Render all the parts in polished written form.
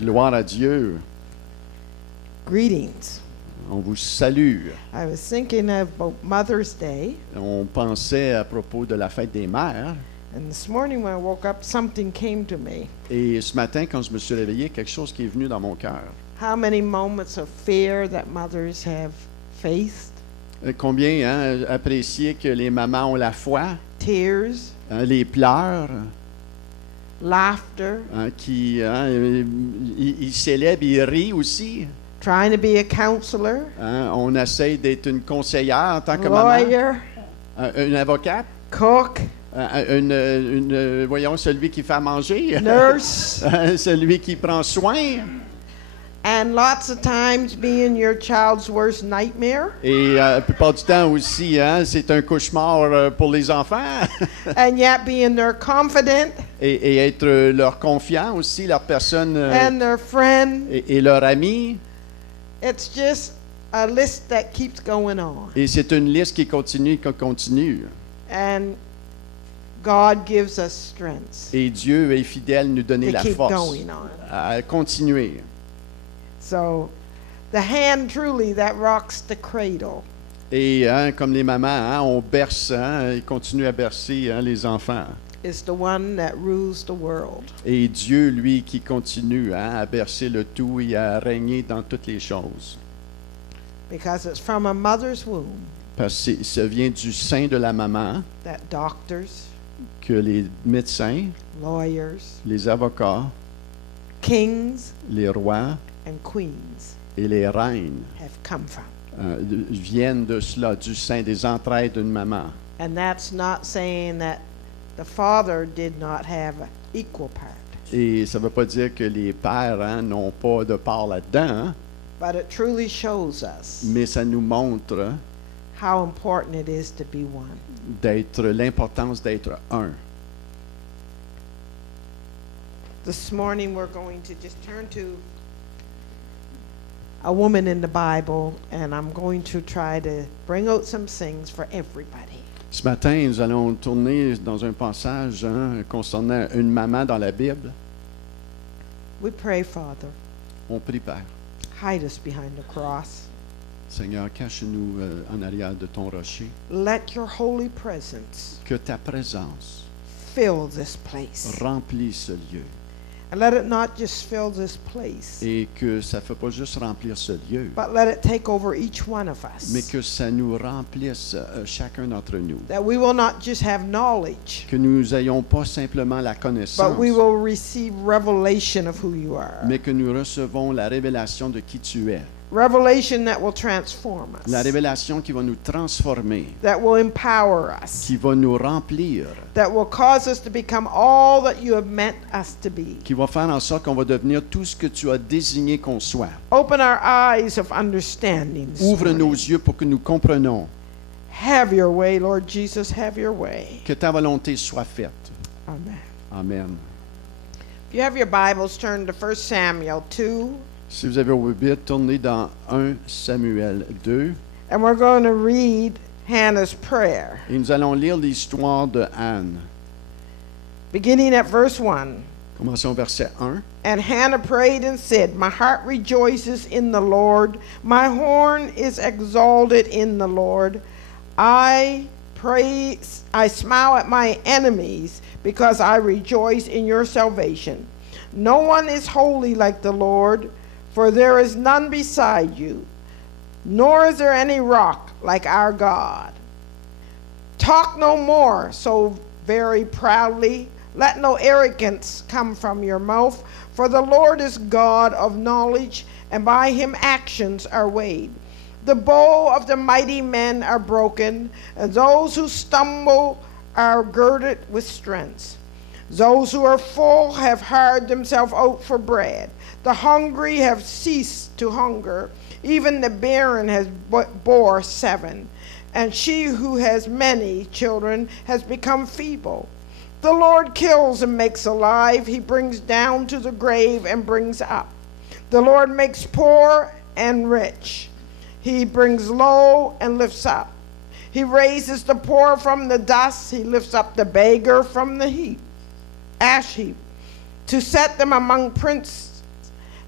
Gloire à Dieu. Greetings. On vous salue. I was thinking about Mother's Day, On pensait à propos de la fête des mères. and this morning when I woke up, something came to me. Et ce matin, quand je me suis réveillé, quelque chose qui est venu dans mon cœur. How many moments of fear that mothers have faced, Combien apprécier que les mamans ont la foi, tears, les pleurs, laughter, ils célèbrent, ils rient aussi. trying to be a counselor, On essaye d'être une conseillère en tant que maman, lawyer, une avocate, cook, voyons, celui qui fait à manger, nurse, celui qui prend soin. and lots of times being your child's worst nightmare, Et la plupart du temps aussi, c'est un cauchemar pour les enfants. and yet being their confidant et être leur confiant aussi, leur personne and their friend. et leur ami. It's just a list that keeps going on. Et c'est une liste qui continue. And God gives us strength Et Dieu est fidèle, nous donner to la keep force going on. à continuer. So, the hand truly that rocks the cradle Et comme les mamans, on berce, et continue à bercer les enfants. is the one that rules the world. Et Dieu, lui, qui continue à bercer le tout et à régner dans toutes les choses. Because it's from a mother's womb Parce que ça vient du sein de la maman that doctors, que les médecins, lawyers, les avocats, kings, les rois and queens et les reines have come from. viennent de cela, du sein, des entrailles d'une maman. And that's not saying that the father did not have an equal part, Et ça ne veut pas dire que les pères n'ont pas de part là-dedans, but it truly shows us mais ça nous montre how important it is to be one. l'importance d'être un. This morning we're going to just turn to a woman in the Bible, and I'm going to try to bring out some things for everybody. Ce matin, nous allons tourner dans un passage concernant une maman dans la Bible. We pray, Father, On prie, Père. hide us behind the cross. Seigneur, cache-nous en arrière de ton rocher. Let your holy presence Que ta présence fill this place. remplisse ce lieu. And let it not just fill this place, Et que ça ne fait pas juste remplir ce lieu, but let it take over each one of mais us. que ça nous remplisse chacun d'entre nous. That we will not just have knowledge, Que nous n'ayons pas simplement la connaissance, but we will receive revelation of who you are. mais que nous recevons la révélation de qui tu es. Revelation that will transform La us, révélation qui va nous transformer, that will empower us, qui va nous remplir, that will cause us to become all that you have meant us to be. qui va faire en sorte qu'on va devenir tout ce que tu as désigné qu'on soit. Open our eyes of understanding. this Ouvre morning. nos yeux pour que nous comprenions Have your way, Lord Jesus, have your way. que ta volonté soit faite. Amen. Amen. If you have your Bibles, turn to 1 Samuel 2, Si vous avez vos Bibles, tournez dans 1 Samuel 2 and we're going to read Hannah's prayer, et nous allons lire l'histoire de Anne. beginning at verse 1. Commençons au verset 1. And Hannah prayed and said, My heart rejoices in the Lord. My horn is exalted in the Lord. I smile at my enemies because I rejoice in your salvation. No one is holy like the Lord, for there is none beside you, nor is there any rock like our God. Talk no more so very proudly. Let no arrogance come from your mouth, for the Lord is God of knowledge, and by him actions are weighed. The bow of the mighty men are broken, and those who stumble are girded with strength. Those who are full have hired themselves out for bread. The hungry have ceased to hunger. Even the barren has bore 7, and she who has many children has become feeble. The Lord kills and makes alive. He brings down to the grave and brings up. The Lord makes poor and rich. He brings low and lifts up. He raises the poor from the dust. He lifts up the beggar from the ash heap, to set them among princes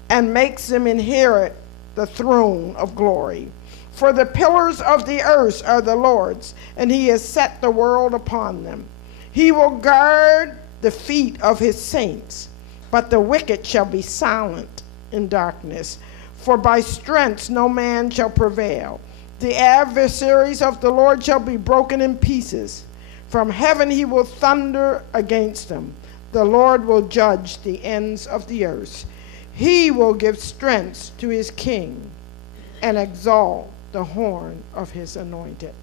and makes them inherit the throne of glory. For the pillars of the earth are the Lord's, and he has set the world upon them. He will guard the feet of his saints, but the wicked shall be silent in darkness. For by strength no man shall prevail. The adversaries of the Lord shall be broken in pieces. From heaven he will thunder against them. The Lord will judge the ends of the earth. He will give strength to his king and exalt the horn of his anointed.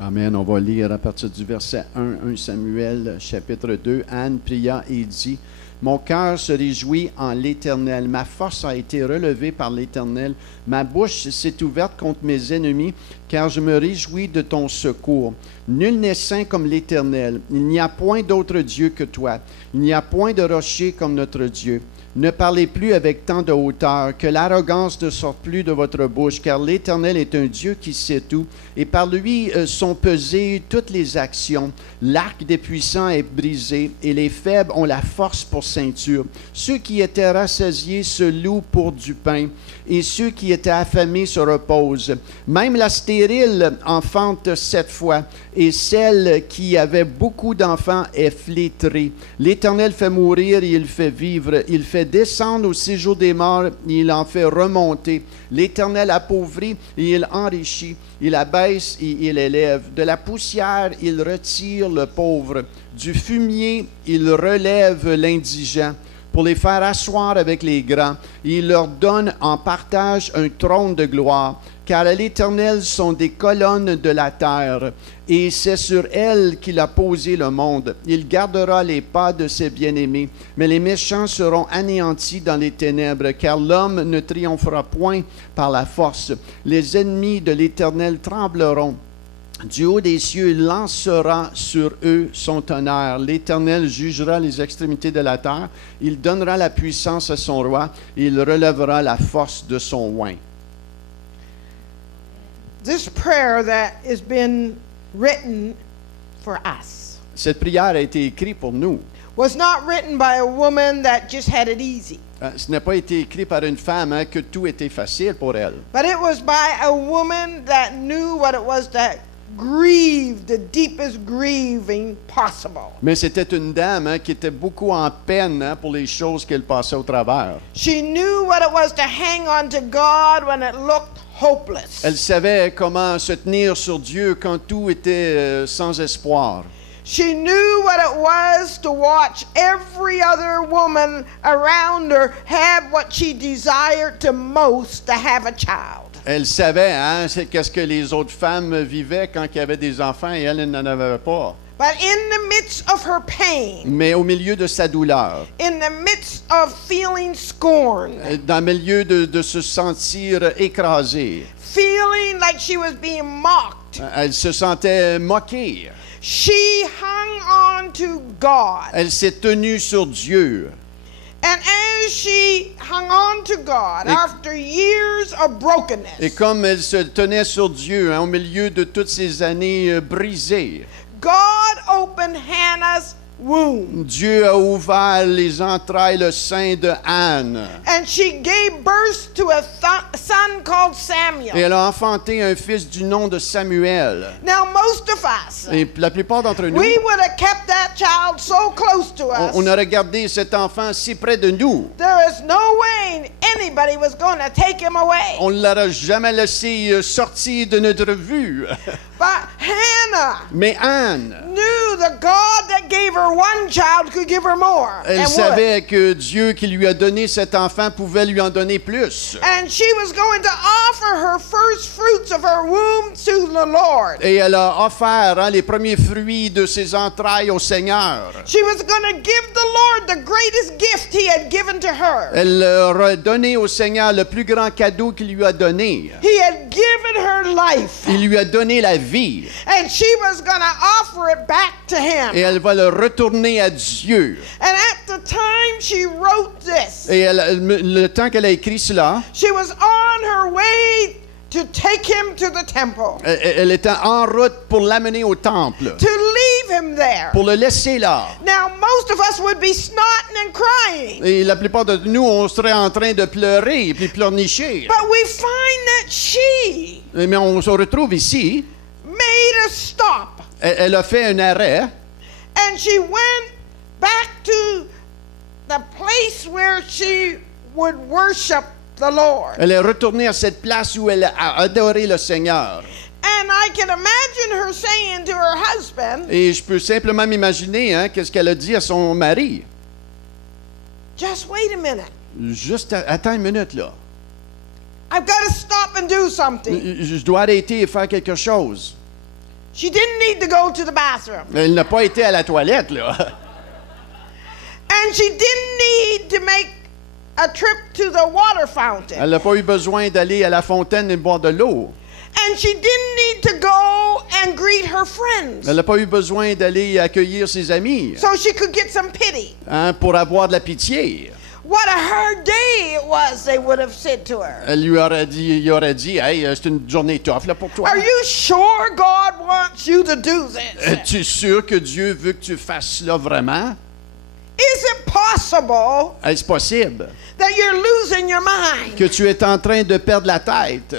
Amen. On va lire à partir du verset 1 Samuel, chapitre 2. Anne pria et dit, « Mon cœur se réjouit en l'Éternel. Ma force a été relevée par l'Éternel. Ma bouche s'est ouverte contre mes ennemis, car je me réjouis de ton secours. Nul n'est saint comme l'Éternel. Il n'y a point d'autre Dieu que toi. Il n'y a point de rocher comme notre Dieu. Ne parlez plus avec tant de hauteur, que l'arrogance ne sorte plus de votre bouche, car l'Éternel est un Dieu qui sait tout, et par lui sont pesées toutes les actions. L'arc des puissants est brisé, et les faibles ont la force pour ceinture. Ceux qui étaient rassasiés se louent pour du pain, et ceux qui étaient affamés se reposent. Même la stérile enfante 7 fois, et celle qui avait beaucoup d'enfants est flétrée. L'Éternel fait mourir et il fait vivre, il fait descendre au séjour des morts et il en fait remonter. L'Éternel appauvrit et il enrichit, il abaisse et il élève. De la poussière, il retire le pauvre. Du fumier, il relève l'indigent pour les faire asseoir avec les grands. Il leur donne en partage un trône de gloire. Car à l'Éternel sont des colonnes de la terre, et c'est sur elles qu'il a posé le monde. Il gardera les pas de ses bien-aimés, mais les méchants seront anéantis dans les ténèbres, car l'homme ne triomphera point par la force. Les ennemis de l'Éternel trembleront. Du haut des cieux, il lancera sur eux son tonnerre. L'Éternel jugera les extrémités de la terre. Il donnera la puissance à son roi, et il relèvera la force de son oint. This prayer that has been written for us Cette prière a été écrite pour nous. was not written by a woman that just had it easy, Ce n'a pas été écrit par une femme que tout était facile pour elle. but it was by a woman that knew what it was to grieve the deepest grieving possible. Mais c'était une dame qui était beaucoup en peine pour les choses qu'elle passait au travers. She knew what it was to hang on to God when it looked hopeless. Elle savait comment se tenir sur Dieu quand tout était sans espoir. She knew what it was to watch every other woman around her have what she desired to most, to have a child. Elle savait c'est qu'est-ce que les autres femmes vivaient quand il y avait des enfants et elle n'en avait pas. But in the midst of her pain, Mais au milieu de sa douleur, in the midst of feeling scorned, dans le milieu de se sentir écrasée, feeling like she was being mocked, elle se sentait moquée. she hung on to God. Elle s'est tenue sur Dieu. And as she hung on to God, after years of Et brokenness, comme elle se tenait sur Dieu au milieu de toutes ces années brisées, God opened Hannah's womb. Dieu a ouvert les entrailles, le sein de Anne. And she gave birth to a son called Et Samuel. elle a enfanté un fils du nom de Samuel. Now, most of us, Et la plupart d'entre nous, we would have kept that child so close to us. on a regardé cet enfant si près de nous. There is no way anybody was going to take him away. On ne l'aura jamais laissé sortir de notre vue. But Hannah Mais Anne, knew the God that gave her one child could give her more. elle and would. savait que Dieu qui lui a donné cet enfant pouvait lui en donner plus. And she was going to offer her first fruits of her womb to the Lord. Et elle a offert les premiers fruits de ses entrailles au Seigneur. She was going to give the Lord the greatest gift he had given to her. Elle leur a donné au Seigneur le plus grand cadeau qu'il lui a donné. He had given her life. Il lui a donné la vie. And she was going to offer it back to him. Et elle va le retourner à Dieu. And at the time she wrote this, Et le temps qu'elle a écrit cela, she was on her way to take him to the temple, Elle était en route pour l'amener au temple, to leave him there. pour le laisser là. Now, most of us would be snotting and crying. Et la plupart de nous, on serait en train de pleurer et puis pleurnicher. But we find that she Mais on se retrouve ici. made a stop. Elle a fait un arrêt. And she went back to the place where she would worship the Lord. Elle est retournée à cette place où elle a adoré le Seigneur. And I can imagine her saying to her husband, Et je peux simplement m'imaginer qu'est-ce qu'elle a dit à son mari. just wait a minute. Juste, attends une minute là. I've got to stop and do something. Je dois arrêter et faire quelque chose. She didn't need to go to the bathroom. Elle n'a pas été à la toilette là. And she didn't need to make a trip to the water fountain. Elle n'a pas eu besoin d'aller à la fontaine et boire de l'eau. And she didn't need to go and greet her friends Elle n'a pas eu besoin d'aller accueillir ses amis so she could get some pity. pour avoir de la pitié. What a hard day it was, they would have said to her. Elle lui aurait dit, hey, c'est une journée tough là pour toi. Are you sure God wants you to do this? Es-tu sûr que Dieu veut que tu fasses cela vraiment? Is it possible Est-ce possible that you're losing your mind? que tu es en train de perdre la tête?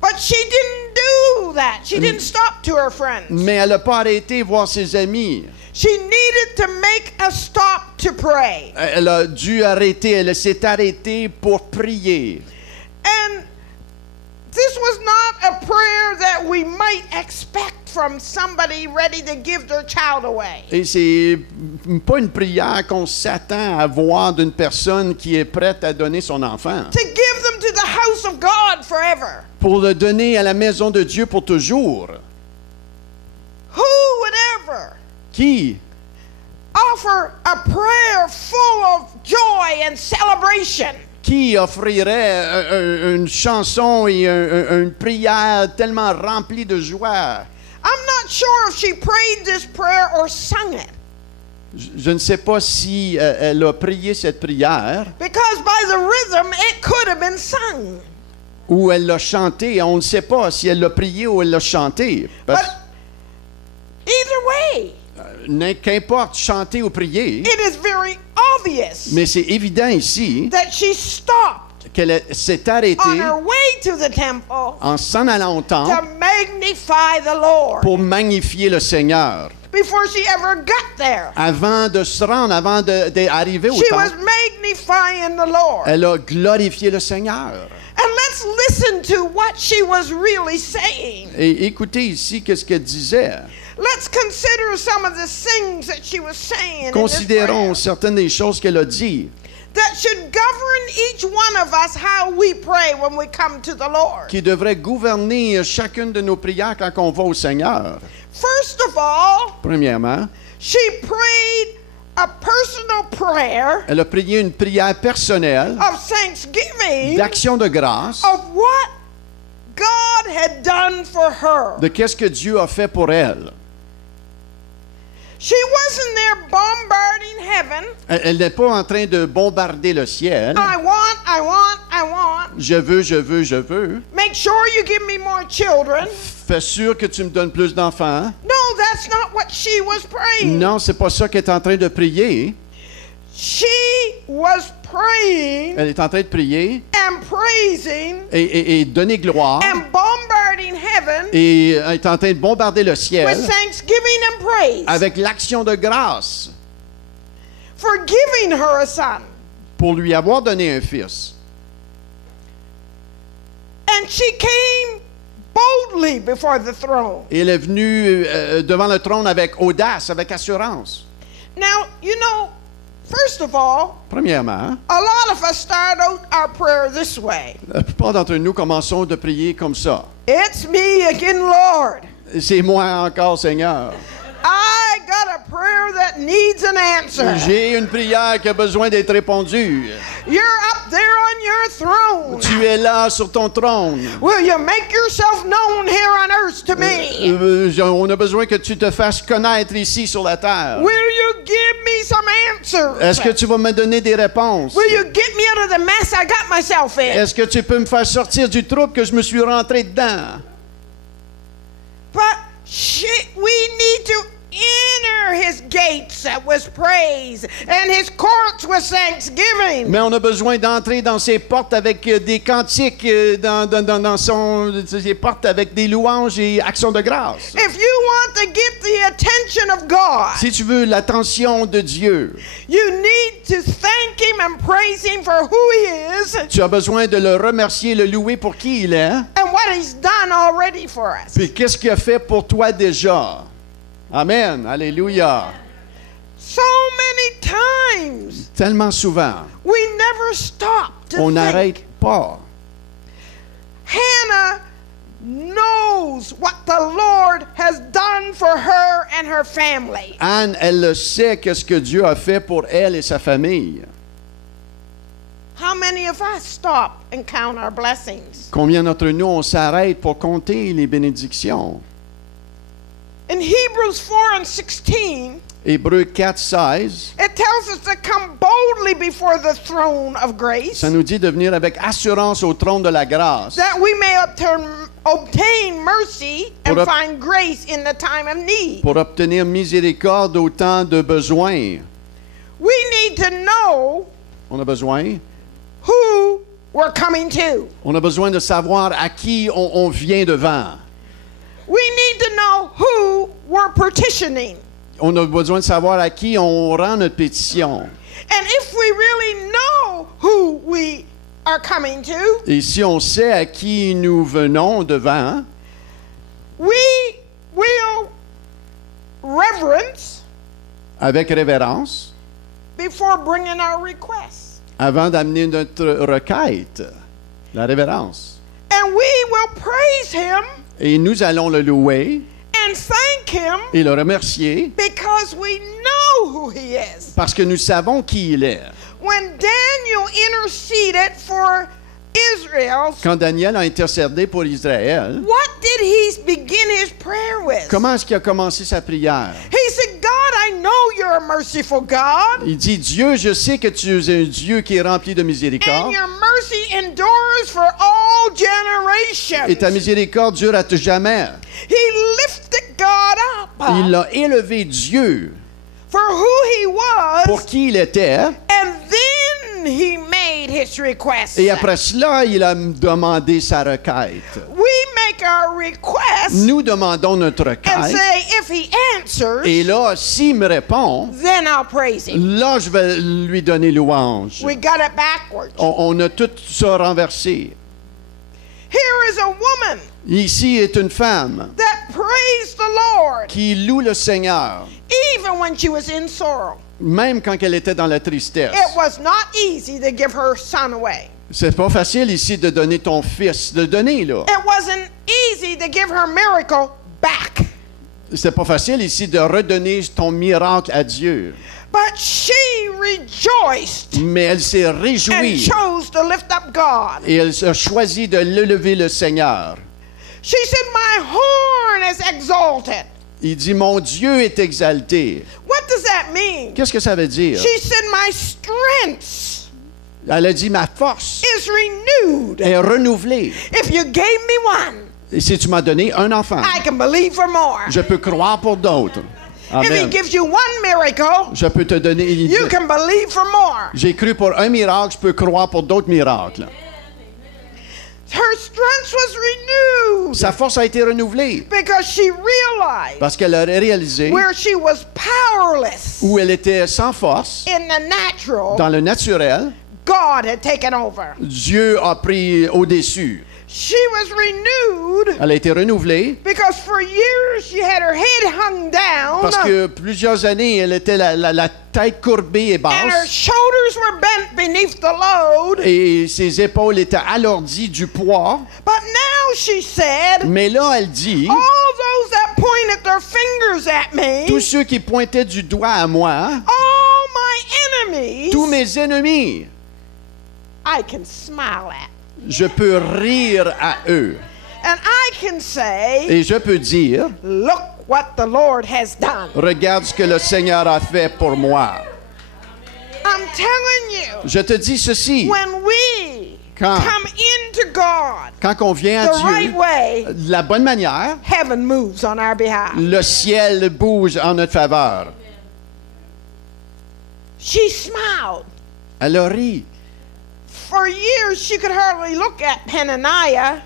But she didn't do that. She didn't stop to her friends. Mais elle n'a pas arrêté voir ses amis. She needed to make a stop to pray. Elle a dû arrêter, elle s'est arrêtée pour prier. And this was not a prayer that we might expect from somebody ready to give their child away. Et c'est pas une prière qu'on s'attend à voir d'une personne qui est prête à donner son enfant. To give them to the house of God forever. Pour le donner à la maison de Dieu pour toujours. Who would ever Qui offer a prayer full of joy and celebration? Qui offrirait une chanson et une prière tellement remplie de joie? I'm not sure if she prayed this prayer or sung it. Je ne sais pas si elle a prié cette prière Because by the rhythm, it could have been sung. ou elle l'a chantée. On ne sait pas si elle l'a prié ou elle l'a chantée. But either way, Qu'importe, chanter ou prier, it is very obvious mais c'est évident ici that she stopped qu'elle s'est arrêtée on her way to the temple en s'en allant au to temple magnify the Lord pour magnifier le Seigneur. before she ever got there. Avant de se rendre, avant d'arriver au She was temple, magnifying the Lord. elle a glorifié le Seigneur. And let's listen to what she was really saying. Et écoutez ici qu'est-ce qu'elle disait. Let's consider some of the things that she was saying in this Considérons prayer certaines des choses qu'elle a dit that should govern each one of us how we pray when we come to the Lord. qui devraient gouverner chacune de nos prières quand on va au Seigneur. First of all, Premièrement, she prayed a personal prayer elle a prié une prière personnelle of thanksgiving d'action de grâce of what God had done for her. de qu'est-ce que Dieu a fait pour elle. She wasn't there bombarding heaven. Elle n'est pas en train de bombarder le ciel. I want, I want, I want. Je veux, je veux, je veux. Make sure you give me more children. Fais sûr que tu me donnes plus d'enfants. No, that's not what she was praying. Non, c'est pas ça qu'elle est en train de prier. She was praying Elle est en train de prier and praising et donner gloire. and bombarding heaven Et elle est en train de bombarder le ciel with thanksgiving and praise avec l'action de grâce for giving her a son. pour lui avoir donné un fils. And she came boldly before the throne. Et elle est venue devant le trône avec audace, avec assurance. Now, you know, first of all, Premièrement, a lot of us start out our prayer this way. la plupart d'entre nous commençons de prier comme ça. It's me again, Lord. C'est moi encore, Seigneur. I got a prayer that needs an answer. J'ai une prière qui a besoin d'être répondue. You're up there on your throne. Tu es là sur ton trône. Will you make yourself known here on earth to me? On a besoin que tu te fasses connaître ici sur la terre. Will you give me some answers? Est-ce que tu vas me donner des réponses? Will you get me out of the mess I got myself in? Est-ce que tu peux me faire sortir du trouble que je me suis rentré dedans? But we need to enter his gates with praise and his courts with thanksgiving. Mais on a besoin d'entrer dans ses portes avec des cantiques, dans ses portes avec des louanges et actions de grâce. If you want to get the attention of God, Si tu veux l'attention de Dieu, you need to thank him and praise him for who he is tu as besoin de le remercier, le louer pour qui il est, and what he's done already for us. puis qu'est-ce qu'il a fait pour toi déjà. Amen. Alléluia. So many times Tellement souvent, we never stop to on think. n'arrête pas. Hannah knows what the Lord has done for her and her family. Anne, elle le sait, qu'est-ce que Dieu a fait pour elle et sa famille. How many of us stop and count our blessings? Combien d'entre nous, on s'arrête pour compter les bénédictions? In Hebrews 4:16, Hébreux 4:16, it tells us to come boldly before the throne of grace, ça nous dit de venir avec assurance au trône de la grâce that we may obtain mercy and Pour ob- find grace in the time of need. pour obtenir miséricorde au temps de besoin. We need to know On a besoin? who we're coming to. On a besoin de savoir à qui on vient devant. We need to know who we're petitioning. On a besoin de savoir à qui on rend notre pétition. And if we really know who we are coming to, Et si on sait à qui nous venons devant, we will reverence avec révérence, before bringing our requests. avant d'amener notre requête, la révérence. And we will praise him Et nous allons le louer and thank him et le remercier because we know who he is. parce que nous savons qui il est. When Daniel interceded for Israel, Quand Daniel a intercédé pour Israël, what did he begin his prayer with? comment est-ce qu'il a commencé sa prière? He said, God, I know you're a merciful God, Il dit, Dieu, je sais que tu es un Dieu qui est rempli de and miséricorde, your mercy endures for all generations. et ta miséricorde dure à tout jamais. He lifted God up Il a élevé Dieu for who he was, pour qui il était, and then he made his request. et après cela, il a demandé sa requête. We make our request Nous demandons notre and requête, say, if he answers, et là, s'il me répond, then I'll praise him. là, je vais lui donner louange. We got it backwards. On a tout ça renversé. Here is a woman Ici est une femme that praised the Lord qui loue le Seigneur, even when she was in sorrow. même quand elle était dans la tristesse. It was not easy to give her son away. C'est pas facile ici de donner ton fils, de le donner là. It wasn't easy to give her miracle back. C'est pas facile ici de redonner ton miracle à Dieu. But she rejoiced Mais elle s'est and réjouie chose to lift up God. et elle a choisi de lever le Seigneur. She said, my horn is exalted. Il dit, mon Dieu est exalté. What does that mean? Qu'est-ce que ça veut dire? She said, my strength Elle a dit, ma force is renewed. est renouvelée. If you gave me one, Et si tu m'as donné un enfant, I can believe for more. je peux croire pour d'autres. If he Amen. gives you one miracle, Je peux te donner. you can believe for more. J'ai cru pour un miracle, je peux croire pour d'autres miracles. Her strength was renewed Sa force a été renouvelée because she realized parce qu'elle a réalisé where she was powerless où elle était sans force, in the natural, dans le naturel, God had taken over. Dieu a pris au-dessus. She was renewed Elle a été renouvelée because for years she had her head hung down parce que plusieurs années, elle était la tête courbée et and her basse shoulders were bent beneath the load. et ses épaules étaient alourdies du poids. But now she said, Mais là, elle dit, all those that pointed their fingers at me, tous ceux qui pointaient du doigt à moi, all my enemies, tous mes ennemis, I can smile at. je peux rire à eux. And I can say, Et je peux dire, look what the Lord has done. regarde ce que le Seigneur a fait pour moi. I'm telling you, Je te dis ceci, when we Quand- come into God quand on vient à the right Dieu way, de la bonne manière, heaven moves on our behalf. le ciel bouge en notre faveur. She smiled. Elle a ri. For years, she could hardly look at Hananiah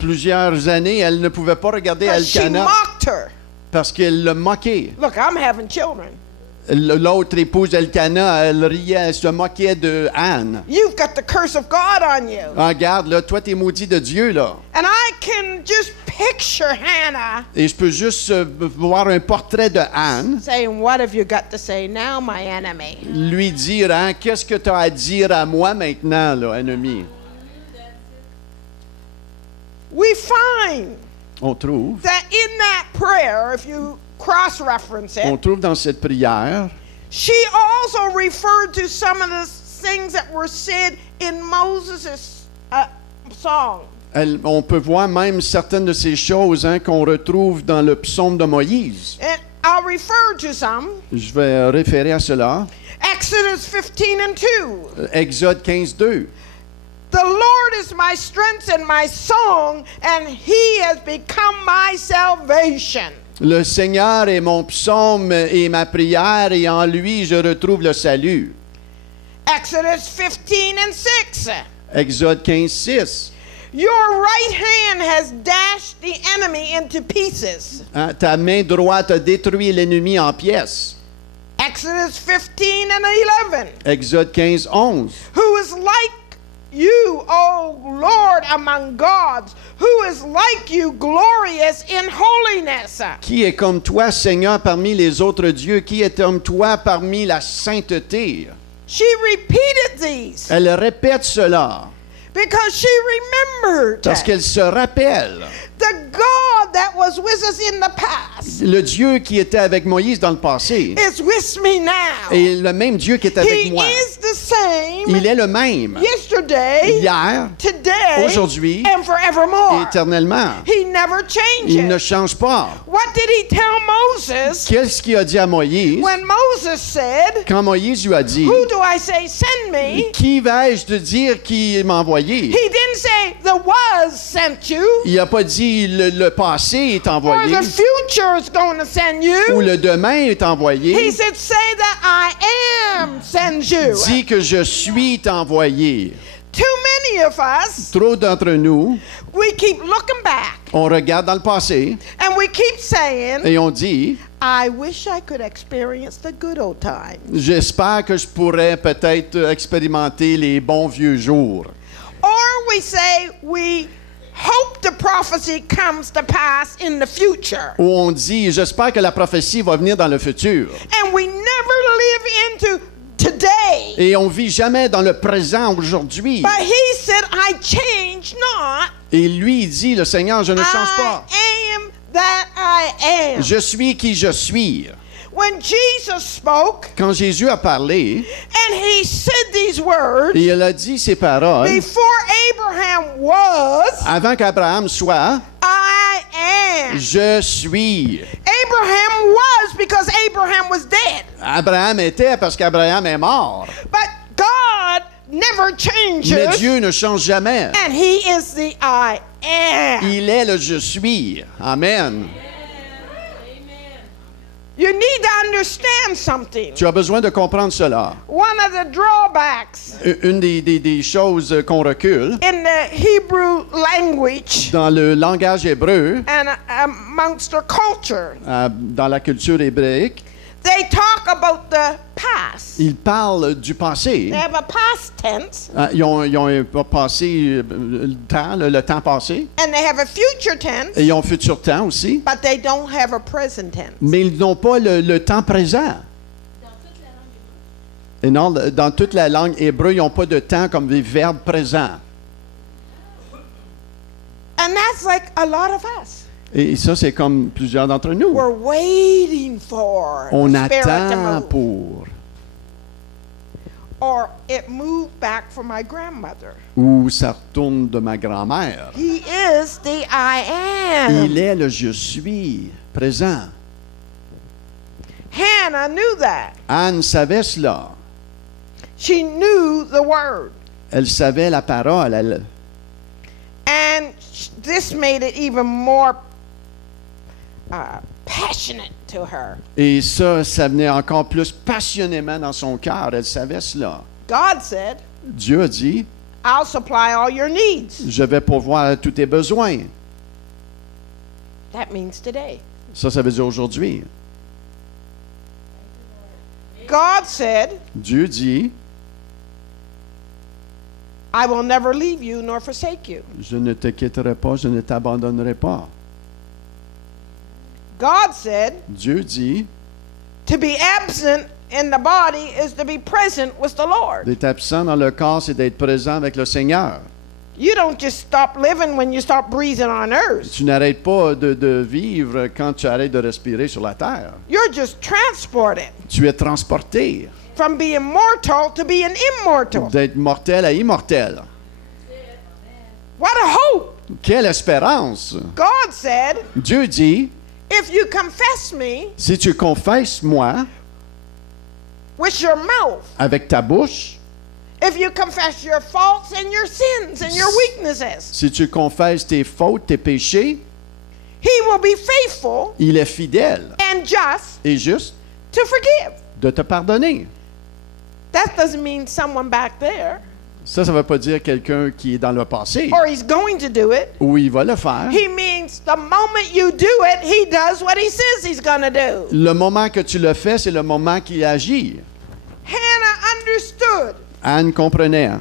Plusieurs années, elle ne pouvait pas regarder because she Elkanah mocked her. parce qu'elle le moquait. Look, I'm having children. L'autre épouse d'Elkanah, elle riait, elle se moquait de Anne. You've got the curse of God on you. Ah, regarde, là, toi, t'es maudit de Dieu, là. And I can just picture Hannah Et je peux juste voir un portrait de Anne, saying, what have you got to say now, my enemy? lui dire, hein, qu'est-ce que tu as à dire à moi maintenant, là, ennemi? We find On trouve, that in that prayer, if you cross-reference on it, trouve dans cette prière, she also referred to some of the things that were said in Moses' song. on peut voir même certaines de ces choses hein, qu'on retrouve dans le psaume de Moïse. And I'll refer to some. Je vais référer à cela. Exodus 15 and 2. Exode 15, 2. The Lord is my strength and my song, and he has become my salvation. Le Seigneur est mon psaume et ma prière, et en lui je retrouve le salut. Exodus 15 and 6. Exode 15, 6. Your right hand has dashed the enemy into pieces. Hein, ta main droite a détruit l'ennemi en pièces. Exodus 15 and 11. Exode 15, 11. Who is like you, O Lord, among gods? Who is like you, glorious in holiness? Qui est comme toi, Seigneur, parmi les autres dieux? Qui est comme toi parmi la sainteté? She repeated these Elle répète cela because she remembered parce qu'elle se rappelle. the God that was with us in the past Le Dieu qui était avec Moïse dans le passé is with me now. est le même Dieu qui est avec He moi. is the same Il est le même yesterday, hier, today, aujourd'hui and forevermore. éternellement. He never Il ne changes. change pas. What did he tell Moses Qu'est-ce qu'il a dit à Moïse when Moses said, quand Moïse lui a dit who do I say send me? Qui vais-je te dire qui m'a envoyé? He didn't say the was sent you Il n'a pas dit le passé est or envoyé the future is going to send ou you. le demain est He envoyé. said, say that I am sends you. Dis que je suis envoyé. Too many of us, Trop d'entre nous, we keep looking back on regarde dans le passé and we keep saying, et on dit I wish I could experience the good old times. j'espère que je pourrais peut-être expérimenter les bons vieux jours. Or we say we hope the prophecy comes to pass in the future. Où on dit j'espère que la prophétie va venir dans le futur. And we never live into today. Et on vit jamais dans le présent aujourd'hui. But he said, I change not. Et lui il dit le Seigneur, je ne change pas. I am that I am. Je suis qui je suis. When Jesus spoke Quand Jésus a parlé, and he said these words, et il a dit ces paroles, before Abraham was, avant qu'Abraham soit, I am. je suis. Abraham was because Abraham was dead. Abraham était parce qu'Abraham est mort. But God never changes. Mais Dieu ne change jamais. And he is the I am. Il est le je suis. Amen. You need to understand something. Tu as besoin de comprendre cela. One of the drawbacks Une des choses qu'on recule in the Hebrew language dans le langage hébreu, and amongst their culture, dans la culture hébraïque, they talk about the past. ils parlent du passé. They have a past tense Ils ont un passé, le temps passé, and they have a future tense, et ils ont futur temps aussi, but they don't have a present tense. mais ils n'ont pas le temps présent. Et non, dans toute la langue hébreu, ils n'ont pas de temps comme des verbes présents. And that's like a lot of us. Et ça, c'est comme plusieurs d'entre nous. We're waiting for On the Spirit to attend move. pour. Or it moved back from my grandmother. Ou ça retourne de ma grand-mère. He is the I am. Il est le je suis présent. Hannah knew that. Anne savait cela. She knew the word. Elle savait la parole. And this made it even more passionate to her. Et ça venait encore plus passionnément dans son cœur. Elle savait cela. God said, Dieu a dit, I'll supply all your needs. je vais pourvoir tous tes besoins. That means today. Ça veut dire aujourd'hui. God said, Dieu dit, I will never leave you nor forsake you. je ne te quitterai pas, je ne t'abandonnerai pas. God said, Dieu dit, to be absent in the body is to be present with the Lord. d'être absent dans le corps, c'est d'être présent avec le Seigneur. You don't just stop living when you stop breathing on earth. Tu n'arrêtes pas de vivre quand tu arrêtes de respirer sur la terre. You're just transported Tu es transporté from being mortal to being immortal. d'être mortel à immortel. What a hope! Quelle espérance! God said, Dieu dit, if you confess me si tu confesses moi with your mouth, avec ta bouche, if you confess your faults and your sins and your weaknesses, si tu confesses tes fautes, tes péchés, He will be faithful il est fidèle and just et juste to forgive. de te pardonner. That doesn't mean someone back there, Ça ne veut pas dire quelqu'un qui est dans le passé, or He's going to do it. où il va le faire. He means the moment you do it, He does what He says He's going to do. Le moment que tu le fais, c'est le moment qu'il agit. Hannah understood Anne comprenait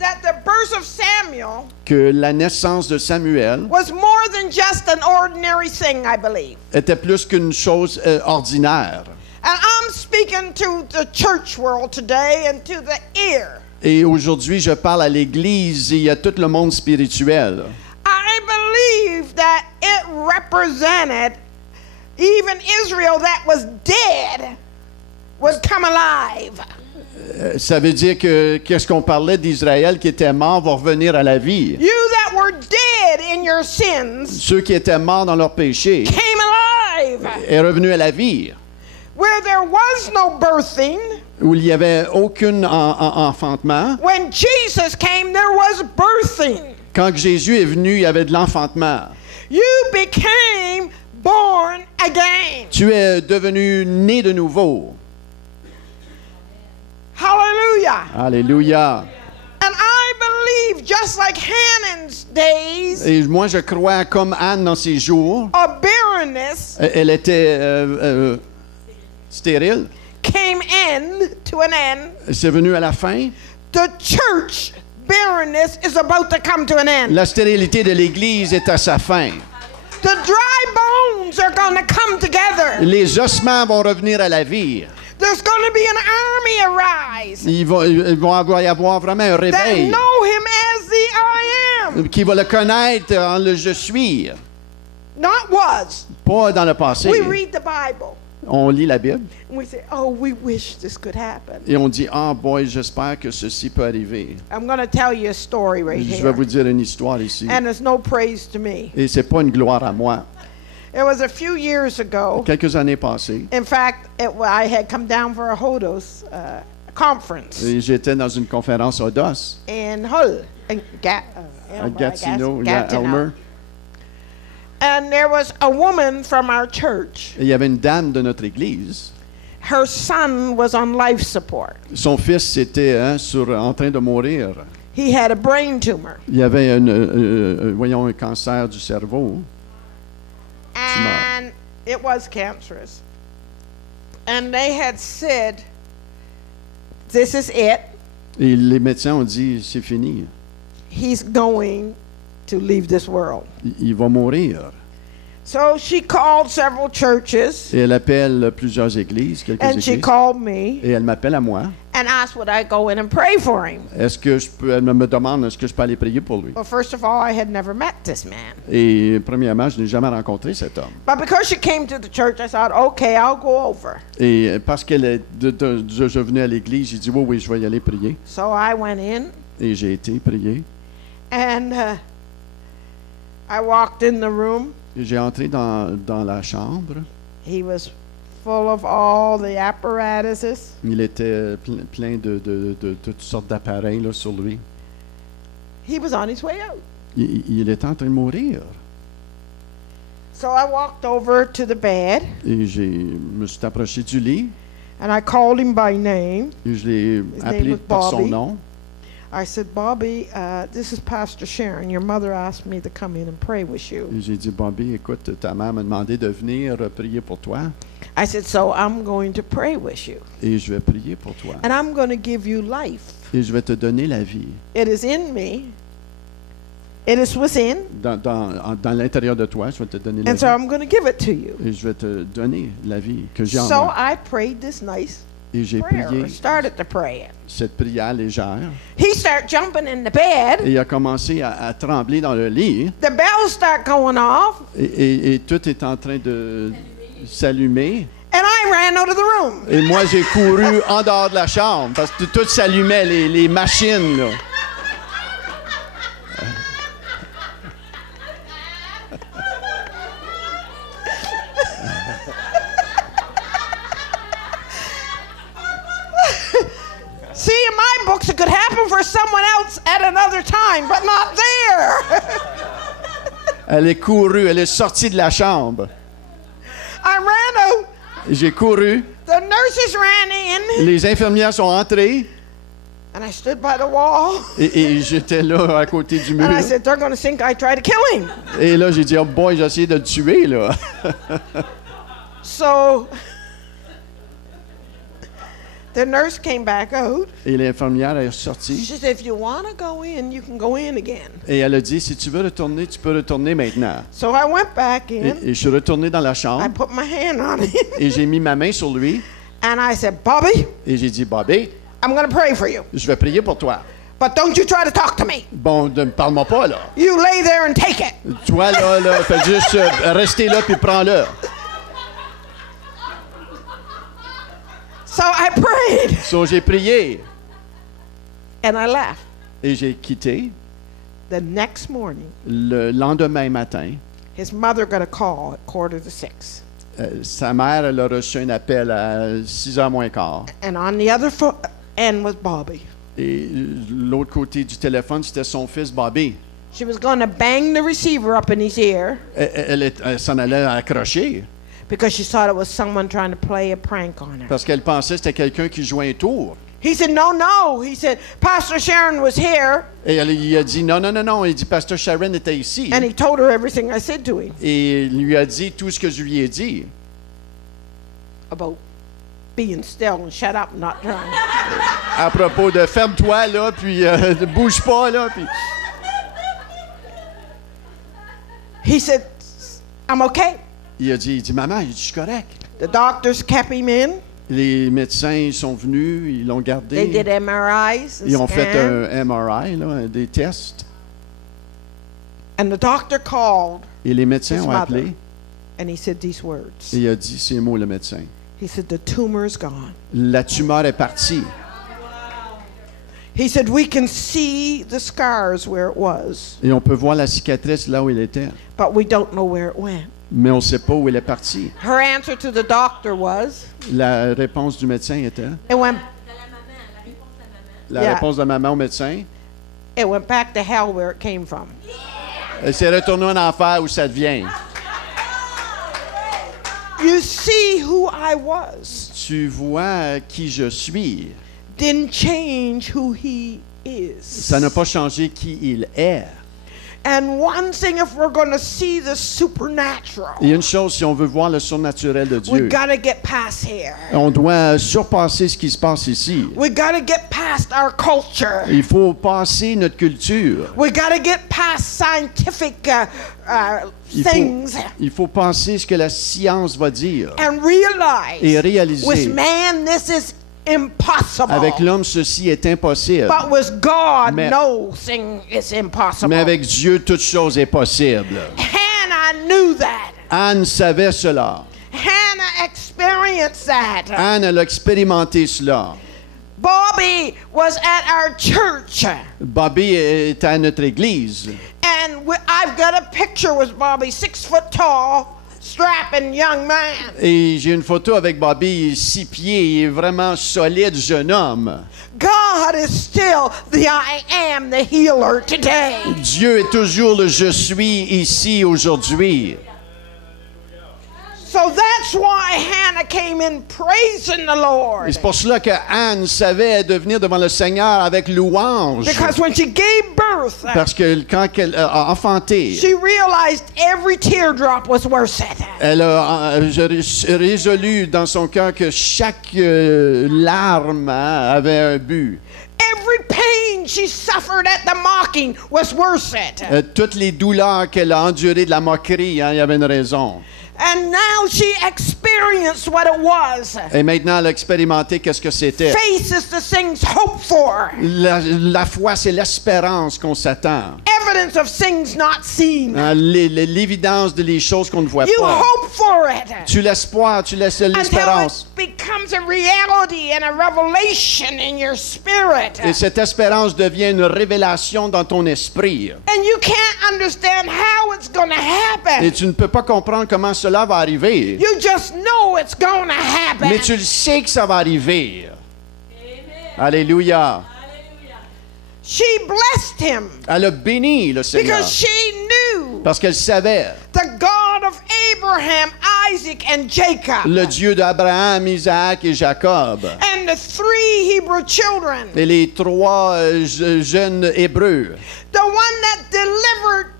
that the birth of Samuel que la naissance de Samuel was more than just an ordinary thing, I believe. était plus qu'une chose ordinaire. And I'm speaking to the church world today and to the ear. Et aujourd'hui, je parle à l'Église et à tout le monde spirituel. I believe that it represented even Israel that was dead would come alive. Ça veut dire que qu'est-ce qu'on parlait d'Israël qui était mort va revenir à la vie. You that were dead in your sins Ceux qui étaient morts dans leurs péchés came alive. est revenu à la vie. Where there was no birthing, Où il n'y avait aucun enfantement. when Jesus came, there was birthing. Quand Jésus est venu, il y avait de l'enfantement. You became born again. Tu es devenu né de nouveau. Hallelujah. Alléluia. And I believe, just like Hannah's days Et moi, je crois comme Anne dans ses jours, of barrenness elle était stérile. came to an end, C'est venu à la fin. the church barrenness is about to come to an end. La stérilité de l'Église est à sa fin. The dry bones are going to come together. Les ossements vont revenir à la vie. There's going to be an army arise Il va y avoir vraiment un that réveil know him as the I am. qui va le connaître en le je suis, Not was. pas dans le passé. We read the Bible On lit la Bible and we say, oh, we wish this could happen. et on dit, ah boy, j'espère que ceci peut arriver. I'm going to tell you a story right Je vais here. vous dire une histoire ici. And it's no praise to me. Et c'est pas une gloire à moi. It was a few years ago. Quelques années passées, In fact, I had come down for a Hodos conference et j'étais dans une conférence à Dos, in Hull, in à Gatineau, il y a Elmer. And there was a woman from our church. Et il y avait une dame de notre église. Her son was on life support. Son fils était en train de mourir. He had a brain tumor. Il y avait un cancer du cerveau. And it was cancerous. And they had said, this is it. Et les médecins ont dit, c'est fini. He's going to leave this world. Il va mourir. So she called several churches, Et elle appelle plusieurs églises, quelques and she églises. called me Et elle m'appelle à moi. and asked would I go in and pray for him. Est-ce que je peux, elle me demande est-ce que je peux aller prier pour lui. Well, first of all, I had never met this man. Et premièrement, je n'ai jamais rencontré cet homme. But because she came to the church, I thought, okay, I'll go over. Et parce qu'elle est je venais à l'église, j'ai dit oui, oui, je vais y aller prier. So I went in, Et j'ai été prier. and I walked in the room. Et j'ai entré dans la chambre. He was full of all the apparatuses. Il était plein de toutes sortes d'appareils là, sur lui. He was on his way out. Il était en train de mourir. So I walked over to the bed, Et me suis approché du lit. and I called him by name. Et je l'ai His name appelé was par son Bobby. nom. I said, Bobby, this is Pastor Sharon. Your mother asked me to come in and pray with you. Et j'ai dit, Bobby, écoute, ta mère m'a demandé de venir prier pour toi. I said, so I'm going to pray with you. Et je vais prier pour toi. And I'm going to give you life. Et je vais te donner la vie. It is in me. It is within. Dans l'intérieur de toi, je vais te donner la And so vie. I'm going to give it to you. Et je vais te donner la vie que j'ai en So moi. I prayed this nice Et j'ai prayer. prié I started to pray it. cette prière légère. He started jumping in the bed. Et il a commencé à trembler dans le lit. The bells start going off. Et tout est en train de s'allumer. And I ran out of the room. Et moi, j'ai couru en dehors de la chambre parce que tout s'allumait, les machines, là. See, in my books, it could happen for someone else at another time, but not there. Elle est courue, elle est sortie de la chambre. I ran out. Et j'ai couru, The nurses ran in, les infirmières sont entrées and I stood by the wall. et j'étais là à côté du mur. And I said, they're going to think I tried to kill him. Et là, j'ai dit, oh boy, j'ai essayé de le tuer, là. So the nurse came back out. Et l'infirmière est sortie. She said, if you want to go in, you can go in again. Et elle a dit, si tu veux retourner, tu peux retourner maintenant. So I went back in. Et je suis retourné dans la I chambre put my hand on him. et j'ai mis ma main sur lui And I said, Bobby, et j'ai dit, Bobby, I'm going to pray for you. je vais prier pour toi. But don't you try to talk to me. Bon, ne me parle-moi pas, là. You lay there and take it. Toi, là, fais juste rester là puis prends-le. So I prayed So, j'ai prié and I left. et j'ai quitté. The next morning, Le lendemain matin, his mother got a call at 5:45. sa mère, elle a reçu un appel à 6h moins quart. And on the other end was Bobby. Et l'autre côté du téléphone, c'était son fils Bobby. She was going to bang the receiver up in his ear Elle s'en allait accrocher because she thought it was someone trying to play a prank on her. parce qu'elle pensait que c'était quelqu'un qui jouait un tour. He said, no, no. He said, Pastor Sharon was here. Et il a dit non, non, non, non. Il dit, Pasteur Sharon était ici. And he told her everything I said to him Et il lui a dit tout ce que je lui ai dit. about being still and shut up and not trying. À propos de ferme-toi, là, puis ne bouge pas, là. Puis... He said, I'm okay. Il dit, maman, il dit, je suis correct. The doctors kept him in. Les médecins ils sont venus, ils l'ont They gardé. did MRIs and Ils ont fait scans. un MRI, là, des tests. And the doctor called Et les médecins his ont mother. appelé. And he said these words. Et il a dit ces mots, le médecin. He said, the tumor is gone. La tumeur est partie. He said, we can see the scars where it was, Et on peut voir la cicatrice là où il était. but we don't know where it went. Mais on ne sait pas où elle est partie. Her answer to the doctor was, La réponse du médecin était. it went, La Yeah. réponse de maman au médecin. it went back to hell where it came from. Elle s'est retournée en enfer où ça vient. You see who I was Tu vois qui je suis. didn't change who he is. Ça n'a pas changé qui il est. And one thing, if we're going to see the supernatural, Il y a une chose, si on veut voir le surnaturel de we Dieu, got to get past here. on doit surpasser ce qui se passe ici. We got to get past our culture. Il faut passer notre culture. We got to get past scientific things Il faut passer ce que la science va dire and et realize réaliser. with man this is impossible. Avec l'homme, ceci est impossible. But with God, Mais- no thing is impossible. Mais avec Dieu, toute chose est possible. Hannah knew that. Anne savait cela. Hannah experienced that. Anne, elle a expérimenté cela. Bobby was at our church. Bobby est à notre église. And I've got a picture with Bobby, 6 foot tall, strapping young man. Et j'ai une photo avec Bobby, 6 pieds, il est vraiment solide, jeune homme. God is still the I am, the healer today. Dieu est toujours le je suis ici aujourd'hui. So that's why Hannah came in praising the Et Lord. c'est pour cela que Anne savait de venir devant le Seigneur avec louange. Because when she gave birth, Parce que quand elle a enfanté, she realized every teardrop was worth it. elle a résolu dans son cœur que chaque larme avait un but. Every pain she suffered at the mocking was worth it. Toutes les douleurs qu'elle a endurées de la moquerie, il y avait une raison. And now she experienced what it was. Et maintenant, elle a expérimenté qu'est-ce que c'était. Faith is the things hoped for. La foi, c'est l'espérance qu'on s'attend. Evidence of things not seen. L'évidence des choses qu'on ne voit You pas. hope for it. Tu l'espoir, tu laisses Until l'espérance. it becomes a reality and a revelation in your spirit. Et cette espérance devient une révélation dans ton esprit. And you can't understand how it's going to happen. Et tu ne peux pas comprendre comment cela va arriver. You just know it's going to happen. Mais tu le sais que ça va arriver. Alléluia. She blessed him Elle a béni le Seigneur. because she knew Parce qu'elle savait the God of Abraham, Isaac, and Jacob, le Dieu d'Abraham, Isaac et Jacob. and the 3 Hebrew children, Et les 3 jeunes Hébreux. the one that delivered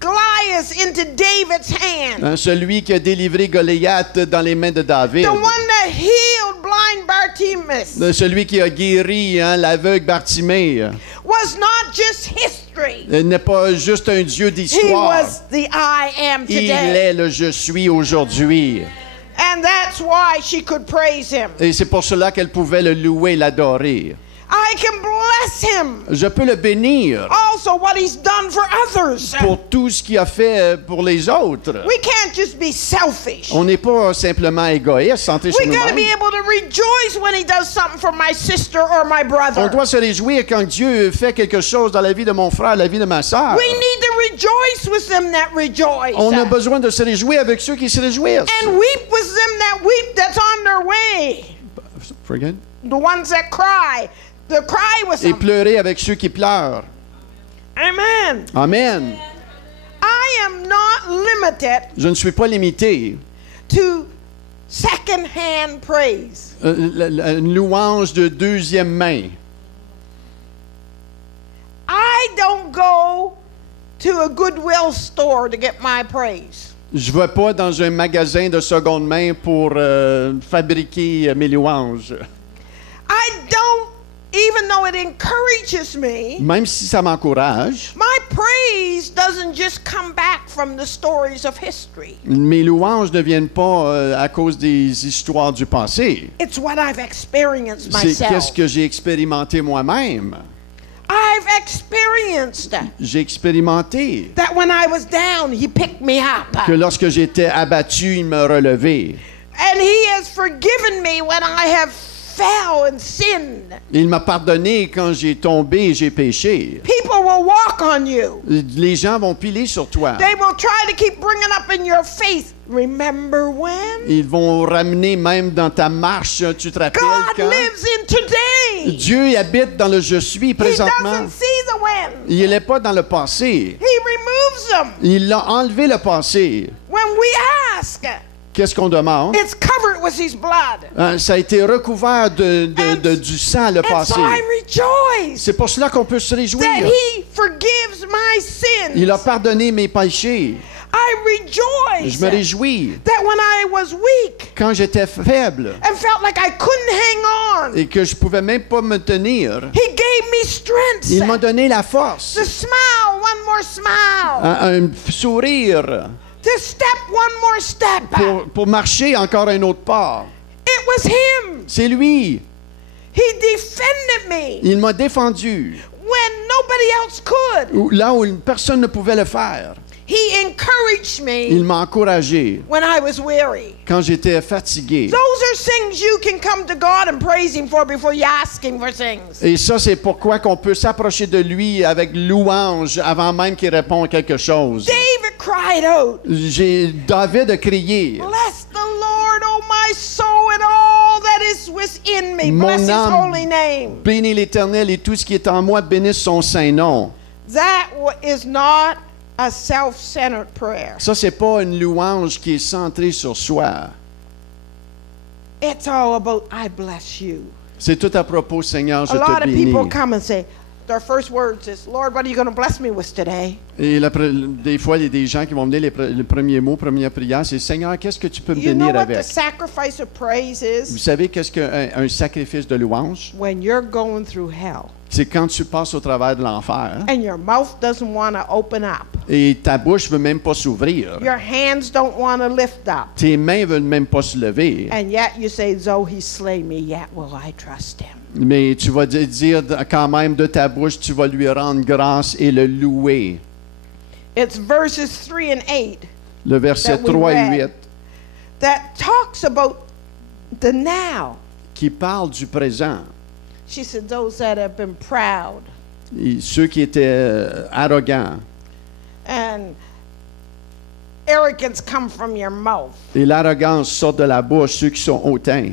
Goliath into David's hand, Hein, celui qui a délivré Goliath dans les mains de David. the one that healed blind Bartimaeus, Celui qui a guéri l'aveugle Bartimée. was not just history. Il n'est pas juste un Dieu He d'histoire. was the I am Il today. est le je suis aujourd'hui. And that's why she could praise him. Et c'est pour cela qu'elle pouvait le louer, l'adorer. I can bless him. Je peux le bénir Also, what he's done for others. pour tout ce qu'il a fait pour les autres. We can't just be selfish. On n'est pas simplement égoïste, centré sur We got to be nous-mêmes. able to rejoice when he does something for my sister or my On brother. doit se réjouir quand Dieu fait quelque chose dans la vie de mon frère, la vie de ma sœur. We need to rejoice with them that rejoice. On a besoin de se réjouir avec ceux qui se réjouissent. And weep with them that weep that's on their way. Forget. The ones that cry. The cry with Et them. pleurer avec ceux qui pleurent. Amen. Amen. I am not limited Je ne suis pas limité. to second-hand praise. Une louange de deuxième main. I don't go to a Goodwill store to get my praise. Je ne vais pas dans un magasin de seconde main pour fabriquer mes louanges. I don't, even though it encourages me, Même si ça m'encourage, my praise doesn't just come back from the stories of history. mes louanges ne viennent pas à cause des histoires du passé. It's what I've experienced C'est myself. qu'est-ce que j'ai expérimenté moi-même. I've experienced J'ai expérimenté that when I was down, he picked me up. que lorsque j'étais abattu, il me relevait. And he has forgiven me when I have fell and sinned. Il m'a pardonné quand j'ai tombé et j'ai péché. People will walk on you. Les gens vont piler sur toi. They will try to keep bringing up in your face. Remember when? Ils vont ramener même dans ta marche. Tu te rappelles God quand? lives in today. Dieu y habite dans le je suis He présentement. doesn't see the when. Il n'est pas dans le passé. He removes them. Il a enlevé le passé. When we ask, Qu'est-ce qu'on demande? it's covered with his blood. Ça a été recouvert du sang le And passé. so I rejoice C'est pour cela qu'on peut se réjouir. that he forgives my sins. Il a pardonné mes péchés. I rejoice Je me réjouis. that when I was weak Quand j'étais faible and felt like I couldn't hang on, et que je pouvais même pas me tenir, he gave me strength il m'a donné la force, to smile one more smile, un sourire to step one more step. pour marcher encore un autre pas. It was him. C'est lui. He defended me Il m'a défendu when nobody else could. là où personne ne pouvait le faire. He encouraged Il me m'a encouragé when I was weary. quand j'étais fatigué. Those are things you can come to God and praise him for before you ask him for things. Et ça, c'est pourquoi qu'on peut s'approcher de lui avec louange avant même qu'il réponde quelque chose. David cried out, David a crié. "Bless the Lord, O my soul, and all that is within me. Mon Bless his âme. holy name." Bénis l'Éternel et tout ce qui est en moi bénisse son saint nom. That is not a self-centered prayer. Ça, c'est pas une louange qui est centrée sur soi. It's all about I bless you. C'est tout à propos, Seigneur, je A lot te of bénis. people come and say, their first words is, "Lord, what are you going to bless me with today?" Et des fois, il y a des gens qui vont me dire le premier mot, première prière, c'est Seigneur, qu'est-ce que tu peux me You know bénir what the avec? sacrifice of praise Vous is? savez qu'est-ce qu'un sacrifice de louange? When you're going through hell C'est quand tu passes au travers de l'enfer and your mouth doesn't want to open up. et ta bouche veut même pas s'ouvrir. Your hands don't want to lift up. Tes mains veulent même pas se lever. And yet you say, "Though he slay me, yet will I trust him." Mais tu vas dire quand même de ta bouche, tu vas lui rendre grâce et le louer. It's verses 3 and 8 Le verset that we 3 et read. 8 that talks about the now. qui parle du présent. She said, "Those that have been proud Et ceux qui étaient arrogants. and arrogance come from your mouth. Et l'arrogance sort de la bouche, ceux qui sont hautains.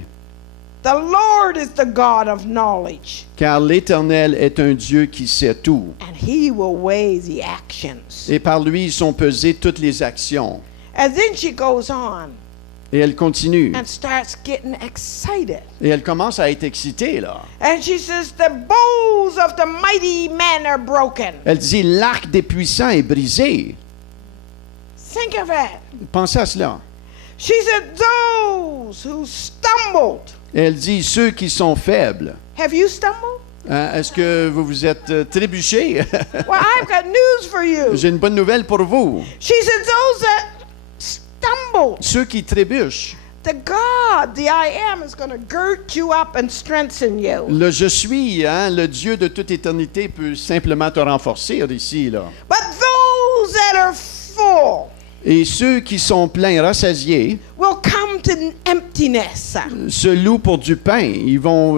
The Lord is the God of knowledge, Car l'Éternel est un Dieu qui sait tout. and he will weigh the actions." Et par lui sont pesées toutes les actions. And then she goes on Et elle continue. and starts getting excited. Et elle commence à être excitée, là. And she says, "The bows of the mighty men are broken." Elle dit, l'arc des puissants est brisé. Think of it. Pensez à cela. She said, "Those who stumbled." Elle dit, ceux qui sont faibles. Have you stumbled? Est-ce que vous vous êtes trébuchés? Well, I've got news for you. J'ai une bonne nouvelle pour vous. She said, "Those that stumbled, Ceux qui trébuchent, the God, the I am, is going to gird you up and strengthen you. le je suis, le Dieu de toute éternité peut simplement te renforcer ici, là. But those that are full Et ceux qui sont pleins, rassasiés, will come to emptiness. se louent pour du pain. Ils vont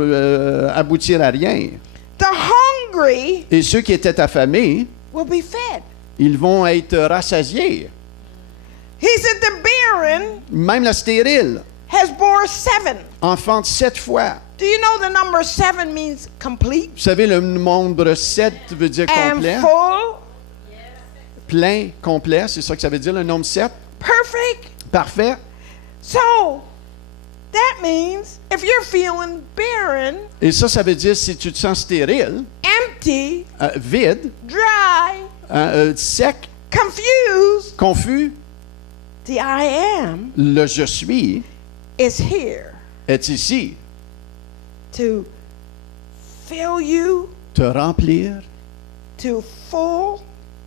aboutir à rien. The hungry Et ceux qui étaient affamés, will be fed." ils vont être rassasiés. He said, "The barren Même la stérile has bore 7." enfante 7 fois. Do you know the number 7 means complete Vous savez, le nombre 7 veut dire and complet. full, Plein, complet, c'est ça que ça veut dire, le nombre 7. perfect? Parfait. So that means if you're feeling barren, Et ça veut dire si tu te sens stérile, empty, vide, dry, sec, confused, confus, the I am le je suis is here est ici. to fill you Te remplir, to full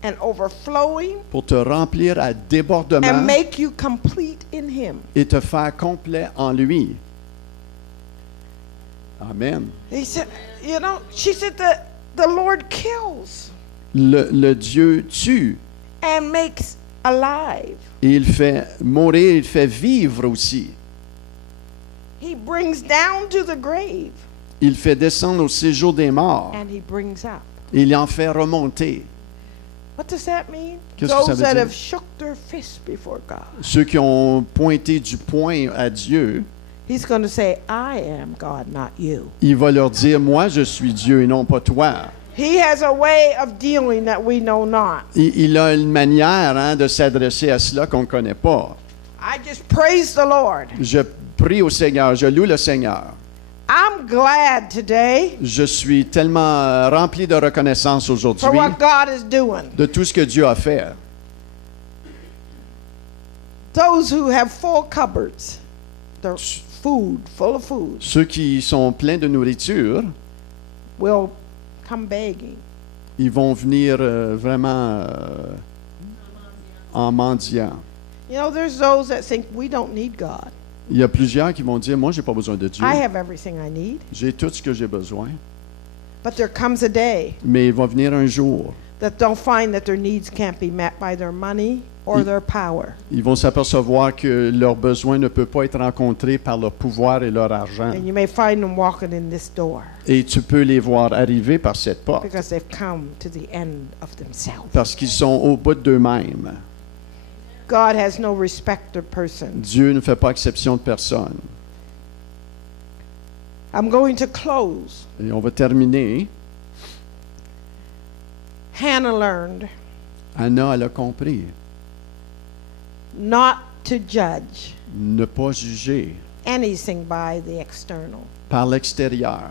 and overflowing pour te remplir à débordement and make you complete in him. et te faire complet en lui. Amen. He said, you know, she said the Lord kills Le Dieu tue and makes alive. et il fait mourir, il fait vivre aussi. He brings down to the grave Il fait descendre au séjour des morts. and he brings up. Il en fait remonter. What does that mean? Qu'est-ce que ça Those veut that dire? have shook their fist before God. Ceux qui ont pointé du poing à Dieu, He's going to say, "I am God, not you." il va leur dire, moi je suis Dieu et non pas toi. He has a way of dealing that we know not. Il a une manière de s'adresser à cela qu'on ne connaît pas. I just praise the Lord Je prie au Seigneur, je loue le Seigneur. I'm glad today Je suis tellement rempli de reconnaissance aujourd'hui for what God is doing. de tout ce que Dieu a fait. Those who have full cupboards, their food, full of food, Ceux qui sont pleins de nourriture, will come begging. ils vont venir vraiment en mendiant. You know, there's those that think we don't need God. Il y a plusieurs qui vont dire, moi, j'ai pas besoin de Dieu. I have everything I need. J'ai tout ce que j'ai besoin. But there comes a day Mais il va venir un jour, that they'll find that their needs can't be met by their money or their power. ils vont s'apercevoir que leurs besoins ne peuvent pas être rencontrés par leur pouvoir et leur argent. And you may find them walking in this door Et tu peux les voir arriver par cette porte because they've come to the end of themselves. parce qu'ils sont au bout d'eux-mêmes. God has no respect of persons. Dieu ne fait pas exception de personne. I'm going to close. Et on va terminer. Hannah learned Anna, elle a compris. not to judge Ne pas juger anything by the external. par l'extérieur.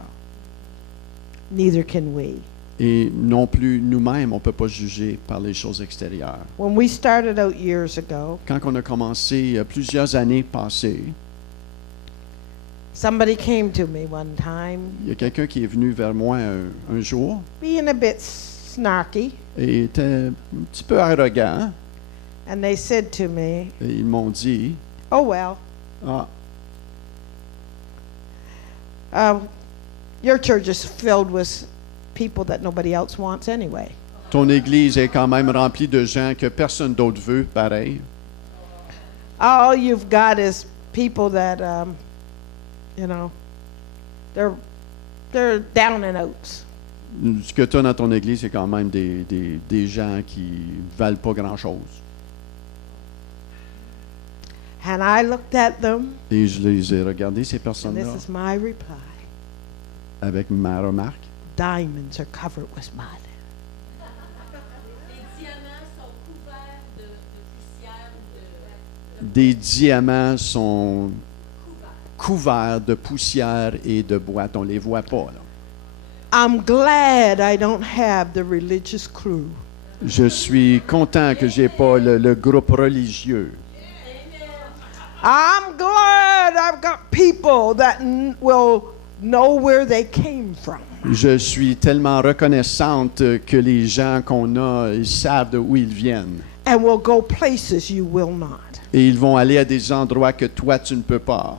Neither can we. Et non plus nous-mêmes, on ne peut pas juger par les choses extérieures. When we started out years ago, Quand on a commencé plusieurs années passées, somebody came to me one time, il y a quelqu'un qui est venu vers moi un jour being a bit snarky, et était un petit peu arrogant. and they said to me, Et ils m'ont dit, "Oh well, ah, your church is filled with people that nobody else wants anyway." ton église est quand même remplie de gens que personne d'autre veut, pareil. All you've got is people that, you know, they're down and outs. Ce que tu as dans ton église, c'est quand même des gens qui valent pas grand-chose. And I looked at them, Et je les ai regardés, ces and personnes-là, this is my reply. avec ma remarque. Diamonds are covered with mud. Des diamants sont couverts de poussière et de boîte. On ne les voit pas, là. I'm glad I don't have the religious crew. Je suis content que j'ai pas le groupe religieux. I'm glad I've got people that will know where they came from. Je suis tellement reconnaissante que les gens qu'on a, ils savent d'où ils viennent. And will go places you will not. Et ils vont aller à des endroits que toi, tu ne peux pas.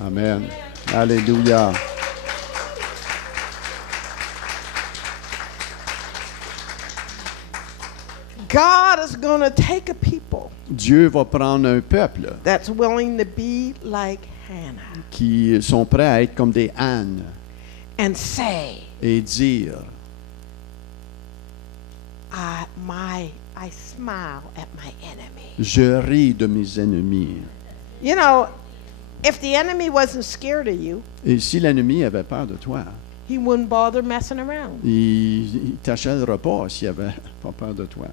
Amen. Alléluia. God is going to take a people Dieu va prendre un peuple that's willing to be like Hannah qui sont prêts à être comme des ânes and say, et dire, I smile at my enemy. je ris de mes ennemis. You know, if the enemy wasn't scared of you, Et si l'ennemi avait peur de toi, he wouldn't bother messing around. il ne t'achètera pas s'il avait pas peur de toi.